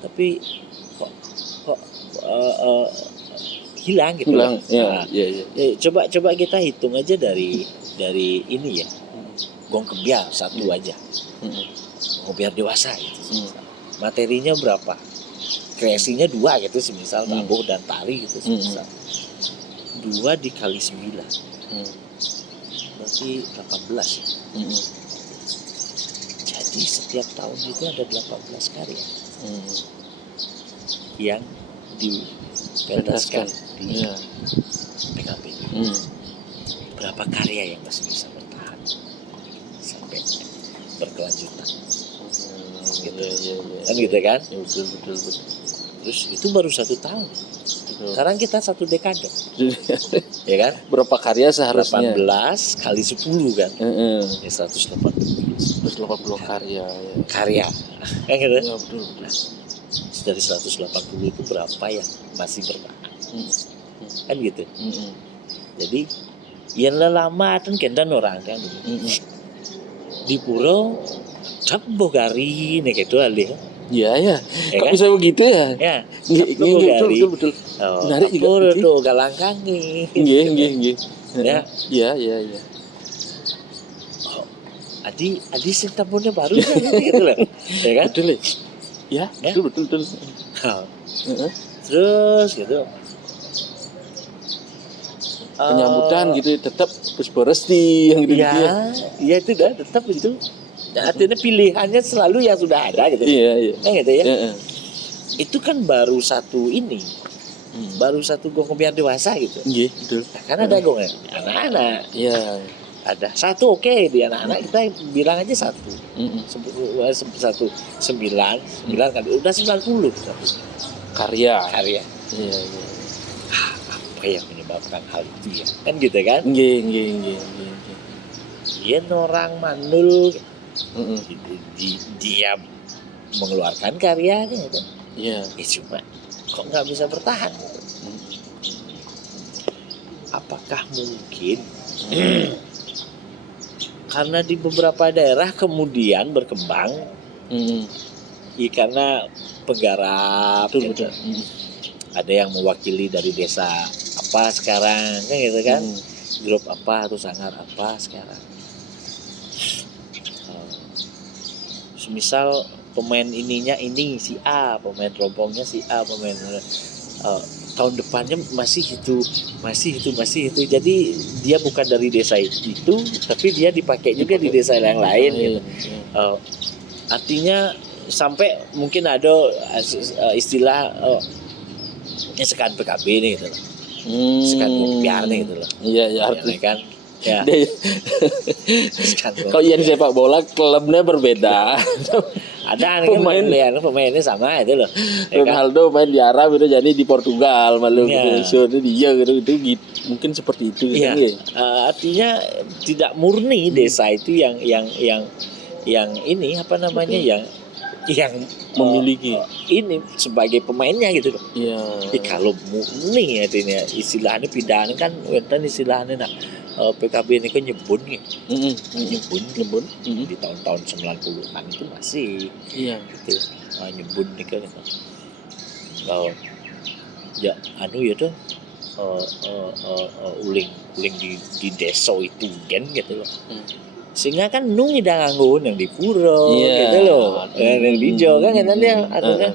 tapi kok hilang gitu. Coba kita hitung aja dari ini ya, gong kebiar satu aja, gong kebiar dewasa gitu. Materinya berapa, kreasinya 2 gitu semisal, tabuh dan tari gitu semisal. 2 dikali 9 berarti 18 ya. Jadi setiap tahun itu ada 18 karya yang dipentaskan di PKB. Berapa karya yang masih bisa bertahan sampai berkelanjutan? Gitu. Kan gitu kan? Betul. Terus itu baru 1 tahun. Sekarang kita 1 dekade, ya kan? Berapa karya seharusnya? 18 kali 10 kan? Heeh. Ya 180 180 karya ya. karya, kan gitu. Ya betul. Dari 180 itu berapa yang masih bertahan? Kan gitu. Jadi yang lama kan kendan orang kan. Di pura Dabbo gari nih gitu alih. Iya ya. Ya Kok kan? bisa begitu ya? Ya, Nggih, betul. Menarik juga. Pura tuh galangkangi. Nggih. Ya. Iya. Oh, adi sing tampone baru kan gitu loh. Ya kan? Betul ya. Ya. Betul. Oh. Terus gitu. Penyambutan gitu tetap Pusparesti yang gitu Ya, ya itu dah tetap itu. Artinya pilihannya selalu yang sudah ada gitu. Iya. Kan gitu ya. Heeh. Itu kan baru satu ini. Baru satu gong biar dewasa gitu. Nggih, betul. Nah, kan ada gongnya anak-anak. Iya. Ada satu oke di anak-anak kita bilang aja satu. Satu 9 kali udah 90 satu Karya. karya. Iya. Apa yang menyebabkan hal itu ya? Kan gitu kan? Nggih. Dia orang manul Heeh. dia mengeluarkan karyanya gitu. Iya. Ya cuma kok nggak bisa bertahan? Apakah mungkin karena di beberapa daerah kemudian berkembang karena penggarap gitu. Ada yang mewakili dari desa apa sekarang kan gitu kan, grup apa atau sanggar apa sekarang. Misal pemain ininya ini si A, pemain teropongnya si A, pemain tahun depannya masih itu. Jadi dia bukan dari desa itu, tapi dia dipakai juga di desa yang lain gitu. Artinya sampai mungkin ada istilah sekan PKB nih gitu loh. Sekan biar nih gitu loh. Iya artinya kan. Ya. Kalau yang sepak bola klubnya berbeda. Ada pemainnya sama itu loh. Ronaldo main di Arab itu jadi di Portugal malu ya. gitu. Dia gitu mungkin seperti itu ya. gitu. Artinya tidak murni desa itu yang ini apa namanya yang memiliki ini sebagai pemainnya gitu loh. Iya. Kalau murni artinya istilahnya pindahan kan wonten istilahnya PKB ini kan nyebun nih. Nyebun di tahun-tahun 90-an itu masih gitu. Nyebun nih kan. Kalau ya ya tuh uling di desa itu kan gitu loh. Sehingga kan nung ida nganggo yang di pura gitu loh. Yang di hijau kan dia artinya.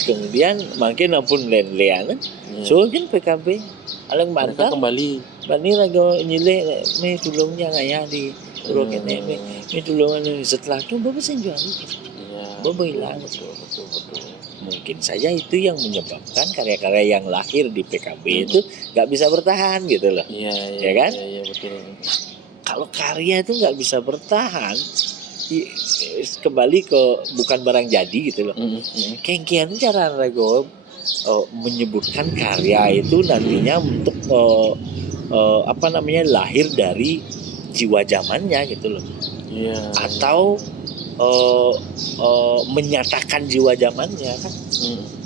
Kemudian makin ampun len-lean. So kan PKB alang bantah kembali bani lagu nyile me tulungnya ngaya di pura kene me tulungan setelah itu bapak senjual bapak hilang betul. Mungkin saja itu yang menyebabkan karya-karya yang lahir di PKB itu nggak bisa bertahan gitu loh. Ya kan? Iya betul. Kalau karya itu nggak bisa bertahan, kembali ke bukan barang jadi gitu loh. Kengkian cara rego menyebutkan karya itu nantinya untuk lahir dari jiwa zamannya gitu loh. Atau menyatakan jiwa zamannya kan.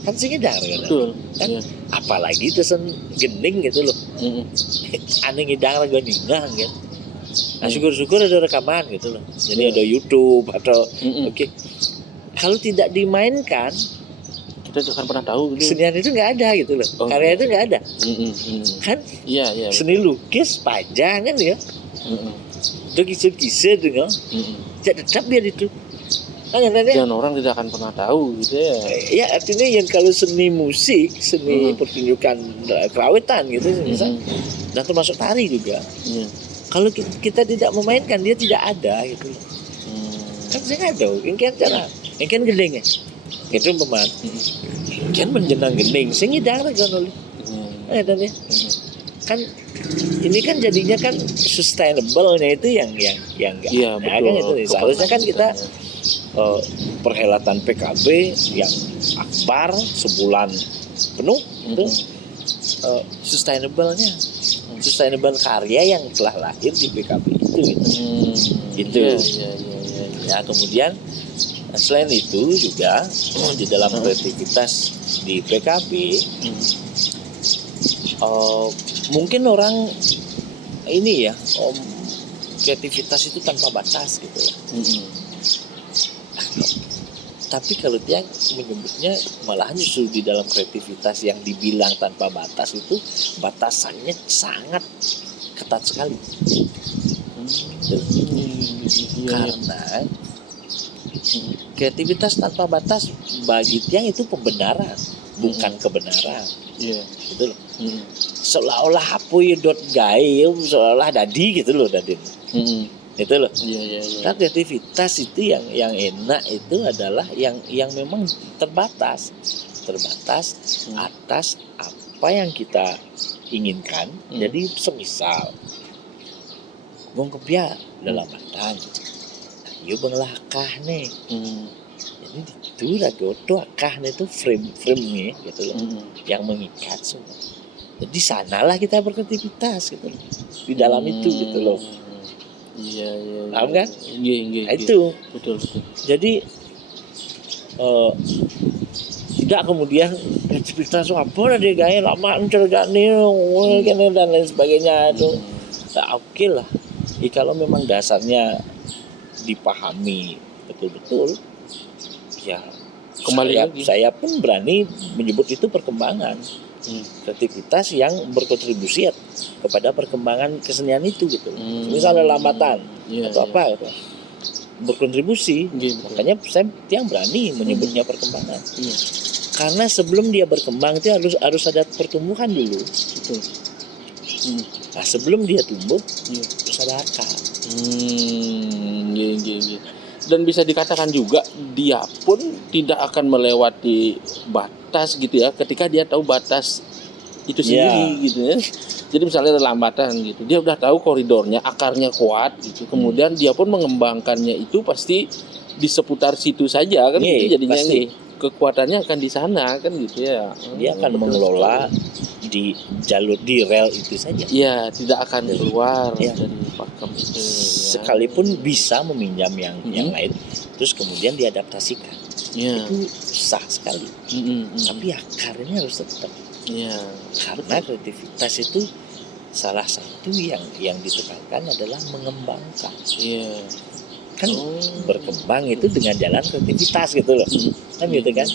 Kan singidar kan. Kan apalagi tesen gending gitu loh. Ane ngidang lagu ninggang gitu. Nah syukur-syukur ada rekaman gitu loh. Jadi ada YouTube atau oke. Kalau tidak dimainkan kita akan pernah tahu gitu. Kesenian itu nggak ada gitu loh. Karya itu nggak ada. Kan? Iya. Seni lukis panjang kan ya. Itu kisah-kisah dengan. Tetap biar itu. Dan orang tidak akan pernah tahu gitu ya. Ya artinya yang kalau seni musik, seni pertunjukan kerawitan gitu misal, dan termasuk tari juga. Kalau kita tidak memainkan dia tidak ada gitu. Kan saya nggak tahu. Ini kan cara, ini kan gendeng ya. Itu pemain. Kan menjenang gendeng, saya ngidang kan oleh. Kan ini kan jadinya kan sustainable-nya itu yang nggak ada kan itu. Seharusnya kan kita perhelatan PKB yang akbar sebulan penuh itu sustainable karya yang telah lahir di PKB itu gitu. Iya. Ya, kemudian selain itu juga di dalam kreativitas di PKB mungkin orang ini ya kreativitas itu tanpa batas gitu ya. Tapi kalau dia menyebutnya malahan justru di dalam kreativitas yang dibilang tanpa batas itu batasannya sangat ketat sekali. Karena kreativitas tanpa batas bagi Tiang itu pembenaran, bukan kebenaran. Gitu loh. Seolah-olah apa ya dot gay, seolah dadi gitu loh dadin. Itu loh. Kan kreativitas itu yang enak itu adalah yang memang terbatas atas apa yang kita inginkan. Jadi semisal wong kepia dalam badan, yo benglah akah nih. Jadi itu lagu akah itu frame-nya gitu loh, yang mengikat semua. Jadi sanalah kita berkreativitas gitu loh, di dalam itu gitu loh. Iya. Paham kan? Iya. Itu Betul. jadi tidak kemudian kreativitas apa dia gaya lama mencergani dan lain sebagainya itu. Nah, oke lah. Kalau memang dasarnya dipahami betul-betul, ya kembali saya pun berani menyebut itu perkembangan kreativitas yang berkontribusi kepada perkembangan kesenian itu gitu. Misalnya lambatan atau apa gitu. Berkontribusi. Makanya saya yang berani menyebutnya perkembangan. Karena sebelum dia berkembang itu harus ada pertumbuhan dulu. Nah, sebelum dia tumbuh harus ada akar. Dan bisa dikatakan juga dia pun tidak akan melewati batas gitu ya, ketika dia tahu batas itu sendiri gitu ya. Jadi misalnya ada lambatan gitu, dia udah tahu koridornya, akarnya kuat gitu. Kemudian dia pun mengembangkannya itu pasti di seputar situ saja kan gitu, jadinya kekuatannya akan di sana kan gitu ya. Dia akan mengelola di jalur di rel itu saja. Iya, tidak akan keluar dari pakem itu. Sekalipun bisa meminjam yang lain, terus kemudian diadaptasikan. Itu sah sekali. Tapi akarnya harus tetap. Karena kreativitas itu salah satu yang ditekankan adalah mengembangkan. Kan berkembang itu dengan jalan kreativitas gitu loh. Kan gitu kan.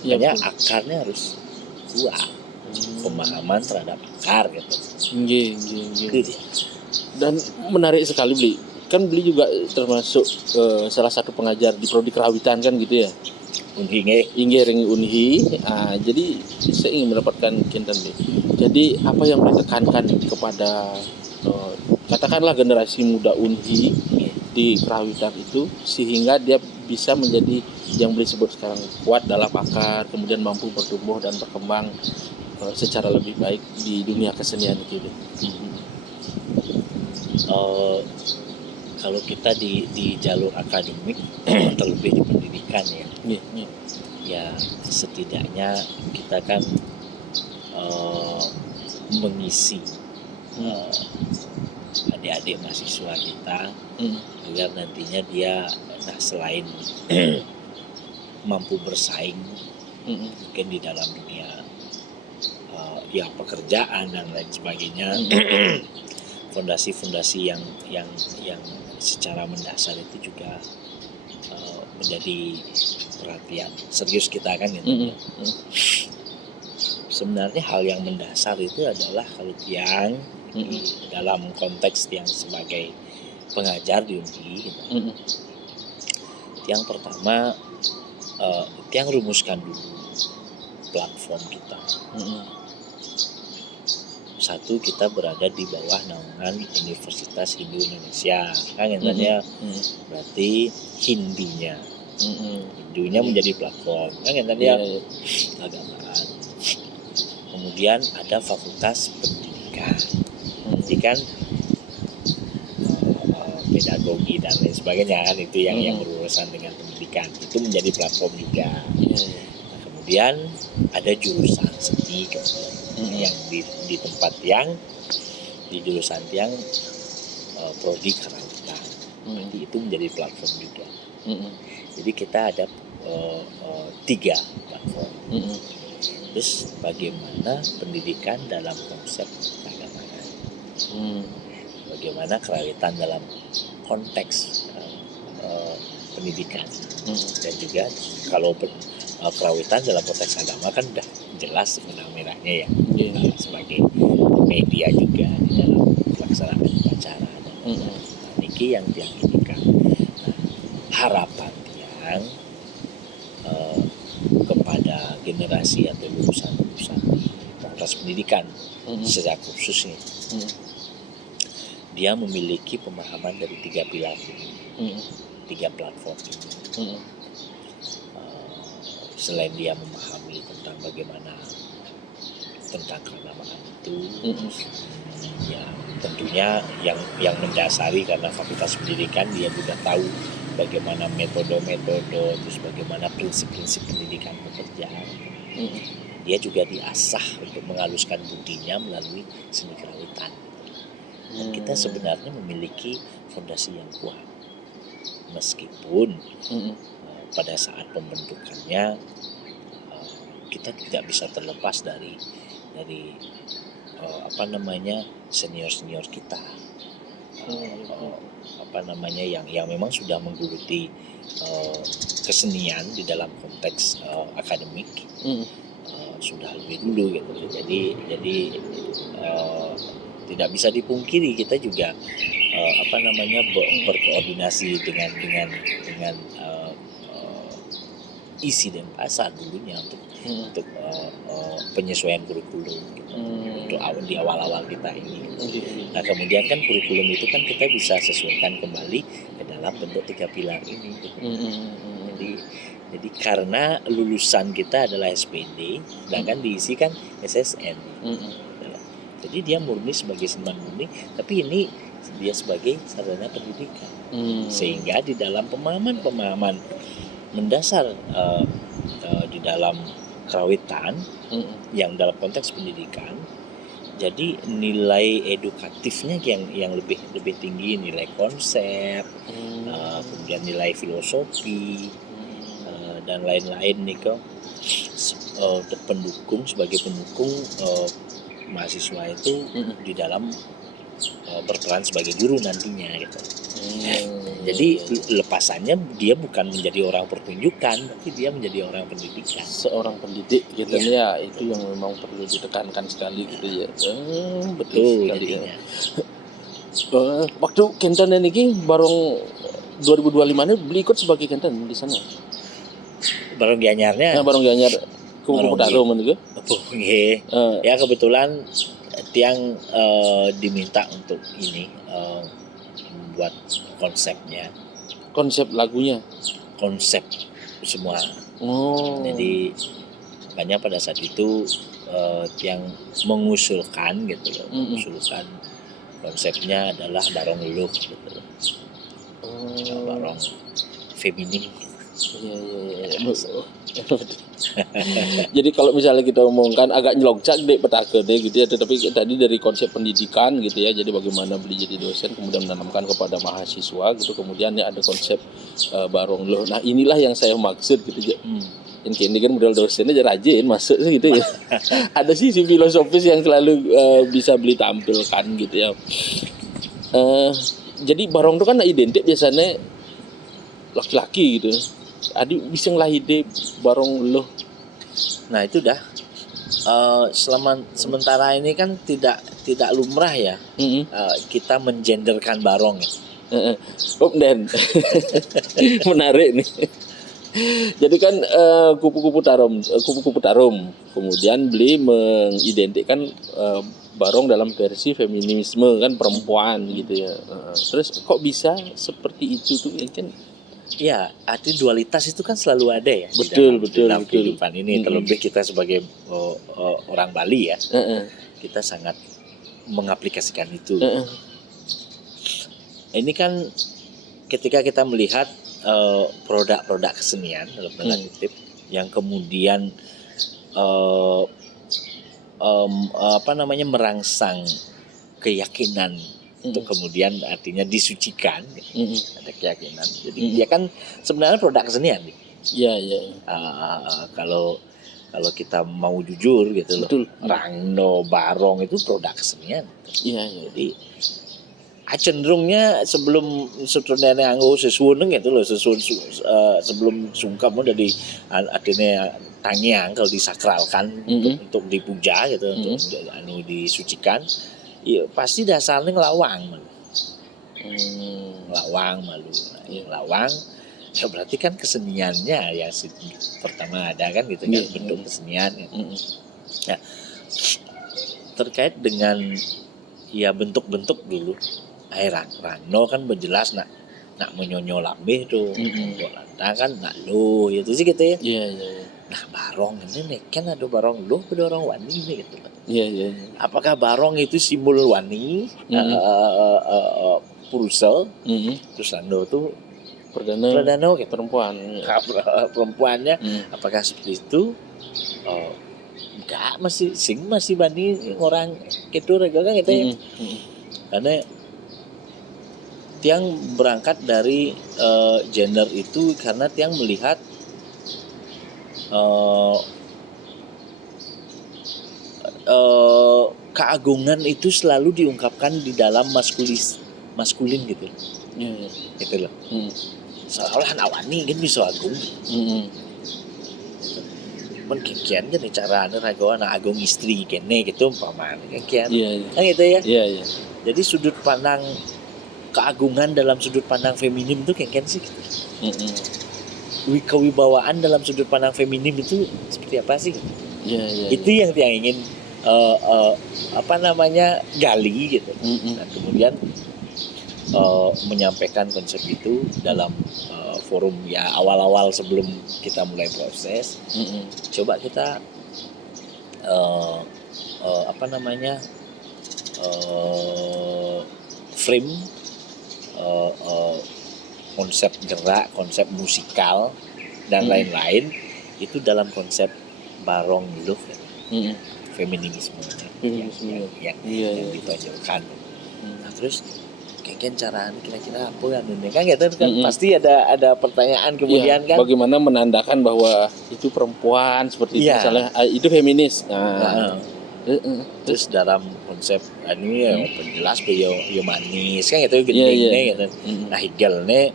Makanya akarnya harus kuat. Pemahaman terhadap akar gitu. Dan menarik sekali Bli. Kan Bli juga termasuk salah satu pengajar di prodi kerawitan kan gitu ya. Unhi. Jadi saya ingin mendapatkan kintan Bli. Jadi apa yang Bli tekankan kepada katakanlah generasi muda Unhi di kerawitan itu sehingga dia bisa menjadi yang Bli sebut sekarang kuat dalam akar, kemudian mampu bertumbuh dan berkembang secara lebih baik di dunia kesenian itu. Kalau kita di jalur akademik terlebih di pendidikan ya setidaknya kita kan mengisi adik-adik mahasiswa kita agar nantinya dia selain mampu bersaing mungkin di dalam dunia pekerjaan dan lain sebagainya, fondasi-fondasi yang secara mendasar itu juga menjadi perhatian serius kita kan gitu. Sebenarnya hal yang mendasar itu adalah kalau Tiang dalam konteks yang sebagai pengajar di Unhi, Tiang pertama Tiang rumuskan dulu platform kita. Satu, kita berada di bawah naungan Universitas Hindu Indonesia kan intinya berarti Hindinya menjadi platform kan intinya agamaan. Kemudian ada Fakultas Pendidikan. Jadi kan beda pedagogi dan lain sebagainya kan, itu yang berurusan dengan pendidikan, itu menjadi platform juga. Nah, kemudian ada jurusan seni yang di tempat yang di jurusan yang prodi karawitan, berarti itu menjadi platform juga. Jadi kita ada 3 platform. Terus bagaimana pendidikan dalam konsep keagamaan, bagaimana kerawitan dalam konteks pendidikan, dan juga kalau kerawitan dalam konteks agama kan udah jelas benang merahnya ya, sebagai media juga di dalam pelaksanaan upacara dan niki yang ini kan. Nah, harapan yang kepada generasi atau lulusan-lulusan fakultas pendidikan secara khususnya, dia memiliki pemahaman dari 3 pilar ini, 3 platform ini. Selain dia memahami tentang bagaimana tentang keagamaan itu, ya tentunya yang mendasari karena fakultas pendidikan dia juga tahu bagaimana metode-metode, terus bagaimana prinsip-prinsip pendidikan bekerja. Dia juga diasah untuk menghaluskan budinya melalui seni kerawitan. Dan kita sebenarnya memiliki fondasi yang kuat, meskipun pada saat pembentukannya kita tidak bisa terlepas dari senior kita, yang memang sudah menggeluti kesenian di dalam konteks akademik, sudah lebih dulu gitu. Jadi tidak bisa dipungkiri kita juga berkoordinasi dengan isi dan pasar dulunya untuk penyesuaian kurikulum gitu. Untuk di awal-awal kita ini. Nah, kemudian kan kurikulum itu kan kita bisa sesuaikan kembali ke dalam bentuk 3 pilar ini gitu. Jadi karena lulusan kita adalah SPD, sedangkan diisi kan SSN. Jadi dia murni sebagai seniman murni, tapi ini dia sebagai sarjana pendidikan. Sehingga di dalam pemahaman mendasar di dalam kerawitan yang dalam konteks pendidikan, jadi nilai edukatifnya yang lebih tinggi, nilai konsep, kemudian nilai filosofi dan lain-lain nih untuk sebagai pendukung mahasiswa itu di dalam berperan sebagai guru nantinya gitu. Jadi lepasannya dia bukan menjadi orang pertunjukan, tapi dia menjadi orang pendidikan. Seorang pendidik gitu ya, itu yang memang perlu ditekankan sekali gitu ya. Betul sekali jadinya. Waktu Kenton ini barong 2025 ini beli ikut sebagai Kenton di sana. Barong Gianyarnya. Nah, barong Gianyar kupu-kupu taruh menurut. Ya kebetulan Tiang diminta untuk ini membuat konsepnya. Konsep lagunya. Konsep semua. Jadi makanya pada saat itu Tiang mengusulkan gitu loh. Mengusulkan konsepnya adalah barong luh gitu loh. Barong feminim. Jadi kalau misalnya kita omongkan agak nyelokcak deh petaka deh gitu ya, tetapi tadi dari konsep pendidikan gitu ya, jadi bagaimana beli jadi dosen kemudian menanamkan kepada mahasiswa gitu, kemudian ya ada konsep barong loh. Nah inilah yang saya maksud gitu ya. Yang ini kan model dosennya aja rajin masuk gitu ya. Ada sisi filosofis yang selalu bisa beli tampilkan gitu ya. Jadi barong itu kan identik biasanya laki-laki gitu. Adi bisa ngelahide barong loh. Nah itu dah sementara ini kan tidak lumrah ya kita mengenderkan barong ya. Dan menarik nih. Jadi kan kupu-kupu tarum kemudian beli mengidentikan barong dalam versi feminisme kan perempuan gitu ya. Terus kok bisa seperti itu tuh kan? Ya, arti dualitas itu kan selalu ada ya. Betul. Dalam kehidupan ini, terlebih kita sebagai orang Bali ya, kita sangat mengaplikasikan itu. Ini kan ketika kita melihat produk-produk kesenian dalam tanda kutip yang kemudian merangsang keyakinan untuk kemudian artinya disucikan, ada keyakinan. Jadi dia kan sebenarnya produk kesenian nih. Iya, iya. Kalau kita mau jujur gitu loh, Betul. Rangno, Barong itu produk kesenian. Iya, iya. Jadi cenderungnya sebelum sutradara nganggo sesuwun gitu loh, sebelum sungkem udah di artinya tangiang kalau disakralkan untuk dipuja gitu, untuk disucikan, ya pasti dasarnya ngelawang malu. Lawang malu. Lawang ya berarti kan keseniannya yang pertama ada kan gitu kan, bentuk kesenian gitu. Ya, terkait dengan ya bentuk-bentuk dulu. Rangno kan berjelas nak menyonyo lambeh tuh, lantang kan nak lo itu sih gitu ya. Iya, iya. Nah barong ini nih kan ada barong lo, ada orang wani nih gitu. Iya, iya. Apakah barong itu simbol wani, purusel, terus lando tuh perdana gitu. Perempuannya, apakah seperti itu? Enggak, masih bani orang gitu rega kan gitu ya. Karena tiang berangkat dari gender itu karena tiang melihat keagungan itu selalu diungkapkan di dalam maskulin gitu. Iya. Gitu loh. Seolah nawani kan bisa agung. Men kekian kan carane ragawan agung istri kene gitu umpamane kekian. Iya. Kan gitu ya. Iya, iya. Jadi sudut pandang keagungan dalam sudut pandang feminim itu kekian sih gitu. Kewibawaan dalam sudut pandang feminim itu seperti apa sih? Iya, iya. Itu yang ingin gali gitu. Dan kemudian menyampaikan konsep itu dalam forum ya awal-awal sebelum kita mulai proses. Coba kita frame konsep gerak, konsep musikal dan lain-lain itu dalam konsep barong dulu, feminisme yang ditonjolkan. Nah terus kayak caraan kira-kira apa kan gitu kan pasti ada pertanyaan kemudian kan bagaimana menandakan bahwa itu perempuan seperti itu misalnya itu feminis. Terus dalam konsep ini ya penjelas yo manis kan gitu gendingnya gitu. Nah higelnya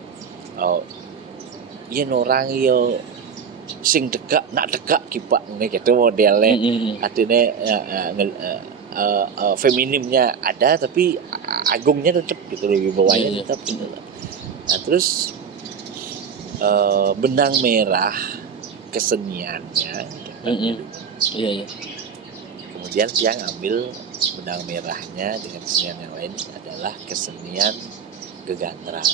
yen orang yo sing nak dekak kipak nih gitu modelnya. Artinya feminimnya ada tapi agungnya tetap gitu lebih bawahnya tetap gitu. Nah terus benang merah keseniannya Iya. Kemudian dia ngambil benang merahnya dengan kesenian yang lain adalah kesenian gegandrang.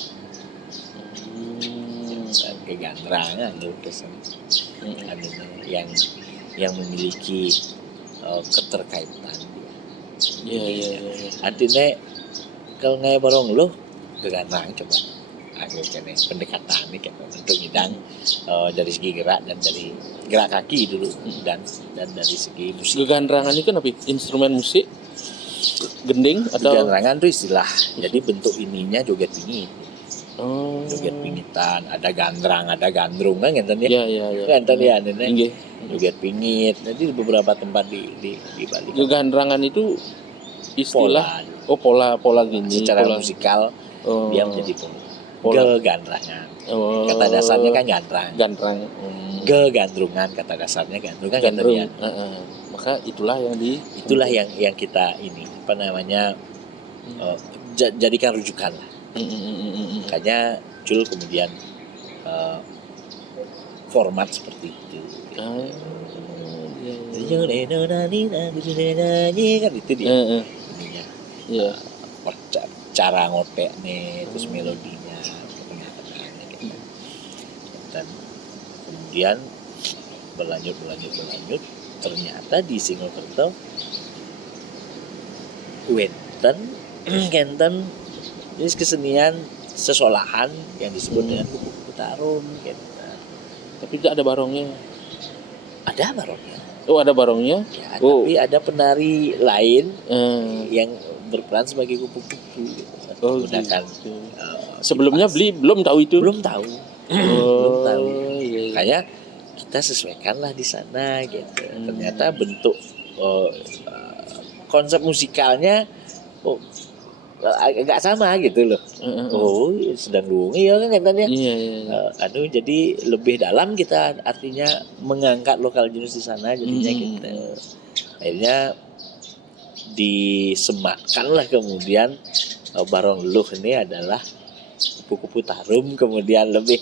Gegandrangan itu kesenian yang memiliki keterkaitan. Iya. Artinya kalau nggak barong lo gegandrang coba. Aku kene pendekatan nih kan untuk ngidang dari segi gerak dan dari gerak kaki dulu dan dari segi musik. Gegandrangan itu kan apa? Instrumen musik, gending atau? Gegandrangan itu istilah. Jadi bentuk ininya joget pingit. Joget pingitan, ada gandrang, ada gandrung kan ngenten ya. Iya. Ngenten ya ini. Joget pingit. Jadi di beberapa tempat di Bali. Gegandrangan itu istilah pola gini. Secara musikal dia menjadi pola gegandrangan. Kata dasarnya kan gandrang. Gegandrungan kata dasarnya gandrung kan ngenten ya. Maka itulah yang kita ini jadikan rujukan lah. Makanya muncul kemudian format seperti itu. Kan itu dia ininya. Cara ngopek nih, terus melodinya, tengah-tengahnya gitu. Dan kemudian berlanjut ternyata di Singolkerto Wenten Kenten ini kesenian sesolahan yang disebut dengan kupu-kupu tarum gitu. Tapi tidak ada barongnya. Ada barongnya. Oh, ada barongnya. Ya, Oh. tapi ada penari lain Eh, yang berperan sebagai kupu-kupu gitu. Oh, Menggunakan gitu. kipas. Sebelumnya beli belum tahu itu. belum tahu. Oh, Belum tahu. iya. Makanya kita sesuaikanlah di sana gitu. Ternyata bentuk uh, konsep musikalnya agak sama gitu loh. Oh, sedang lungi ya kan katanya. Iya. Jadi lebih dalam kita artinya mengangkat lokal jenis di sana jadinya gitu. Akhirnya disematkanlah kemudian Barong Luh ini adalah kupu-kupu tarum, kemudian lebih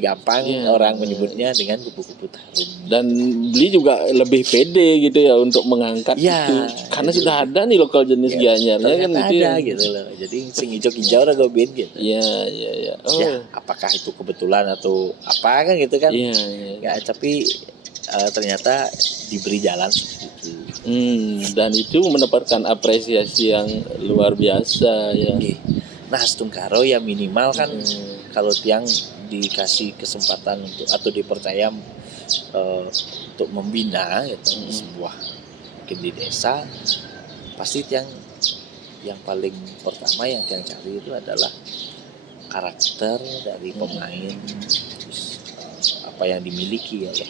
gampang orang menyebutnya dengan kupu-kupu tarum. Dan beli juga lebih pede gitu ya untuk mengangkat itu karena sudah ada nih lokal jenis gianyarnya kan gitu ada gitu loh. Jadi sing hijau-hijau ragobin gitu. Iya. Oh. Ya, apakah itu kebetulan atau apa kan gitu kan? Iya. Ya, tapi ternyata diberi jalan seperti itu. Dan itu mendapatkan apresiasi yang luar biasa ya. Nah, Stungkaro ya minimal kan kalau tiang dikasih kesempatan untuk atau dipercaya untuk membina gitu, sebuah mungkin di desa, pasti tiang yang paling pertama yang tiang cari itu adalah karakter dari pemain, terus apa yang dimiliki oleh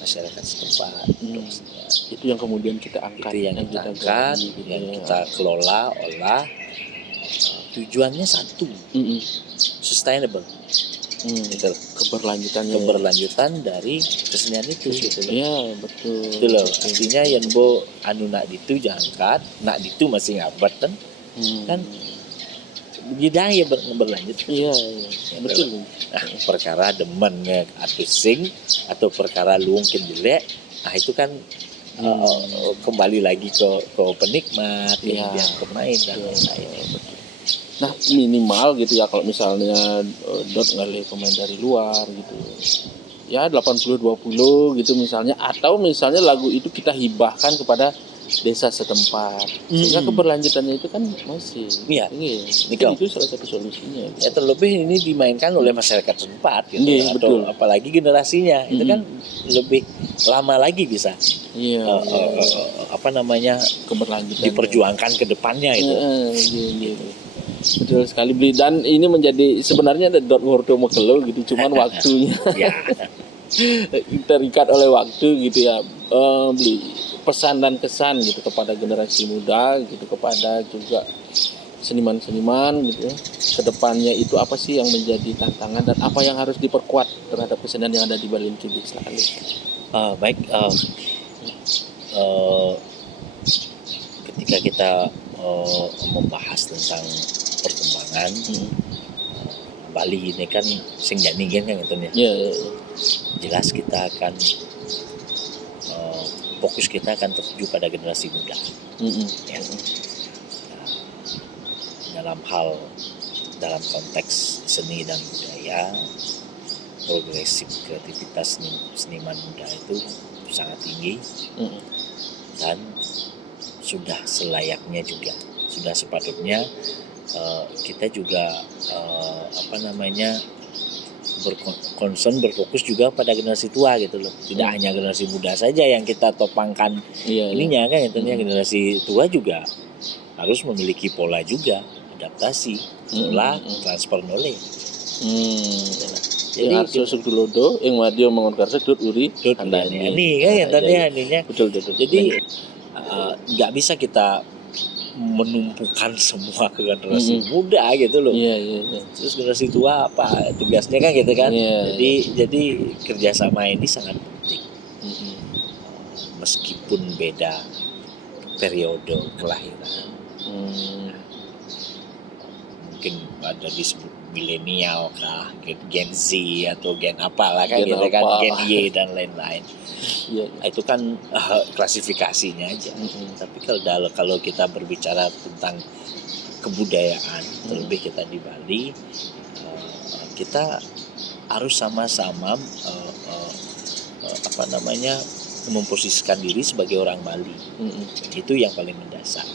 masyarakat setempat. Itu yang kemudian kita angkat, itu yang kita angkat, yang kita kelola, olah. Tujuannya satu, sustainable, gitu. Keberlanjutan dari kesenian itu, gitu loh. Iya, betul. Itu loh, artinya yang bo anu nak ditu jangkat, nak ditu masih ngabat kan bidang ya berlanjut. Iya, betul. Nah, perkara demennya atau sing atau perkara luangkin jelek, nah itu kan kembali lagi ke penikmat, kemudian pemain dan lain-lain. Nah, minimal gitu ya kalau misalnya Dot ngalih pemain dari luar gitu. Ya 80-20 gitu misalnya, atau misalnya lagu itu kita hibahkan kepada desa setempat. Sehingga keberlanjutannya itu kan masih. Iya. Itu salah satu solusinya. Ya terlebih ini dimainkan oleh masyarakat setempat gitu. Iya, betul. Apalagi generasinya itu kan lebih lama lagi bisa. Iya. Keberlanjutan diperjuangkan ke depannya itu. Iya. Betul sekali Bli, dan ini menjadi sebenarnya ada Dot Wordo Mekelo gitu, cuman waktunya terikat oleh waktu gitu ya. Bli, pesan dan kesan gitu kepada generasi muda gitu, kepada juga seniman-seniman gitu ya, kedepannya itu apa sih yang menjadi tantangan dan apa yang harus diperkuat terhadap kesenian yang ada di Bali Kidul? Silakan. Baik, ketika kita membahas tentang perkembangan Bali ini kan sing janingen kan gitu ya. Iya. Jelas kita akan fokus kita akan tertuju pada generasi muda. Ya. Dalam konteks seni dan budaya, progresif kreativitas seniman muda itu sangat tinggi dan sudah selayaknya juga, sudah sepatutnya kita juga berfokus juga pada generasi tua gitu loh. Tidak hanya generasi muda saja yang kita topangkan ininya kan, generasi tua juga harus memiliki pola juga, adaptasi, pola transfer knowledge. Jadi sosok tulodo yang wadio mengonversi dut uri andani kan yang tadi aninya. Betul. Jadi nggak bisa kita menumpukan semua ke generasi muda gitu loh. Terus generasi tua apa tugasnya kan gitu kan. Jadi kerjasama ini sangat penting. Meskipun beda periode kelahiran, mungkin ada disebut milenial kah, Gen Z atau Gen apalah kan gitu kan, Gen Y dan lain-lain. Itu kan klasifikasinya aja. Tapi kalau kita berbicara tentang kebudayaan, terlebih kita di Bali, kita harus sama-sama memposisikan diri sebagai orang Bali. Itu yang paling mendasar.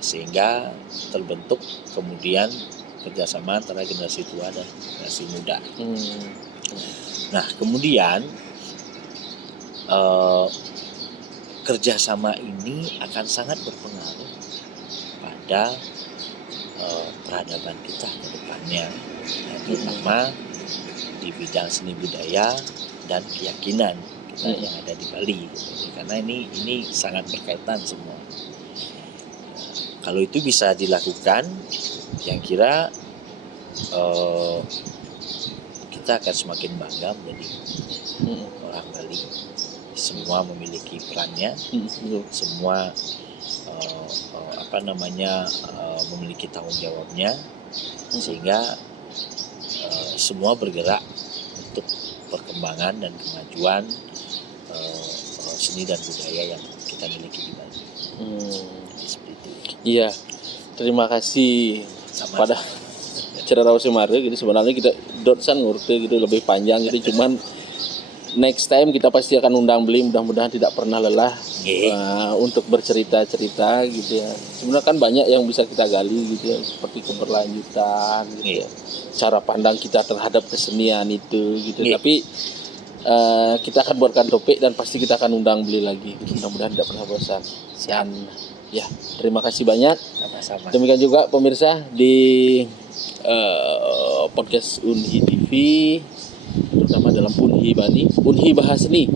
Sehingga terbentuk kemudian kerjasama antara generasi tua dan generasi muda. Hmm. Nah kemudian kerjasama ini akan sangat berpengaruh pada peradaban kita ke depannya, terutama di bidang seni budaya dan keyakinan kita yang ada di Bali, karena ini sangat berkaitan semua. Kalau itu bisa dilakukan, yang kira kita akan semakin bangga menjadi orang Bali. Semua memiliki perannya, semua memiliki tanggung jawabnya, sehingga semua bergerak untuk perkembangan dan kemajuan seni dan budaya yang kita miliki di Bali. Seperti itu. Iya, terima kasih Sama-sama. pada acara Rawa Semare gitu. Sebenarnya kita dotsan ngurte gitu lebih panjang gitu, cuman next time kita pasti akan undang beliau, mudah-mudahan tidak pernah lelah untuk bercerita-cerita gitu ya. Sebenarnya kan banyak yang bisa kita gali gitu ya, seperti keberlanjutan gitu ya, cara pandang kita terhadap kesenian itu gitu. Tapi kita akan buatkan topik dan pasti kita akan undang beliau lagi gitu. Mudah-mudahan tidak pernah bosan. Siap. Ya, terima kasih banyak. Sama-sama. Demikian juga pemirsa di podcast Unhi TV, terutama dalam Unhi Bani, Unhi Bahaseni.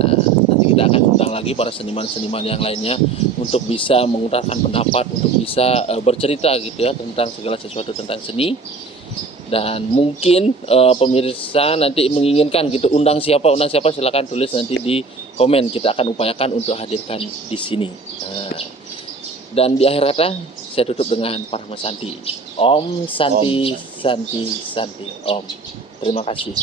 Nah, nanti kita akan undang lagi para seniman-seniman yang lainnya untuk bisa mengutarakan pendapat, untuk bisa bercerita gitu ya tentang segala sesuatu tentang seni. Dan mungkin pemirsa nanti menginginkan gitu undang siapa silakan tulis nanti di komen, kita akan upayakan untuk hadirkan di sini. Dan di akhir kata saya tutup dengan Parahma Santi. Om Santi, Santi, Santi, Om. Terima kasih.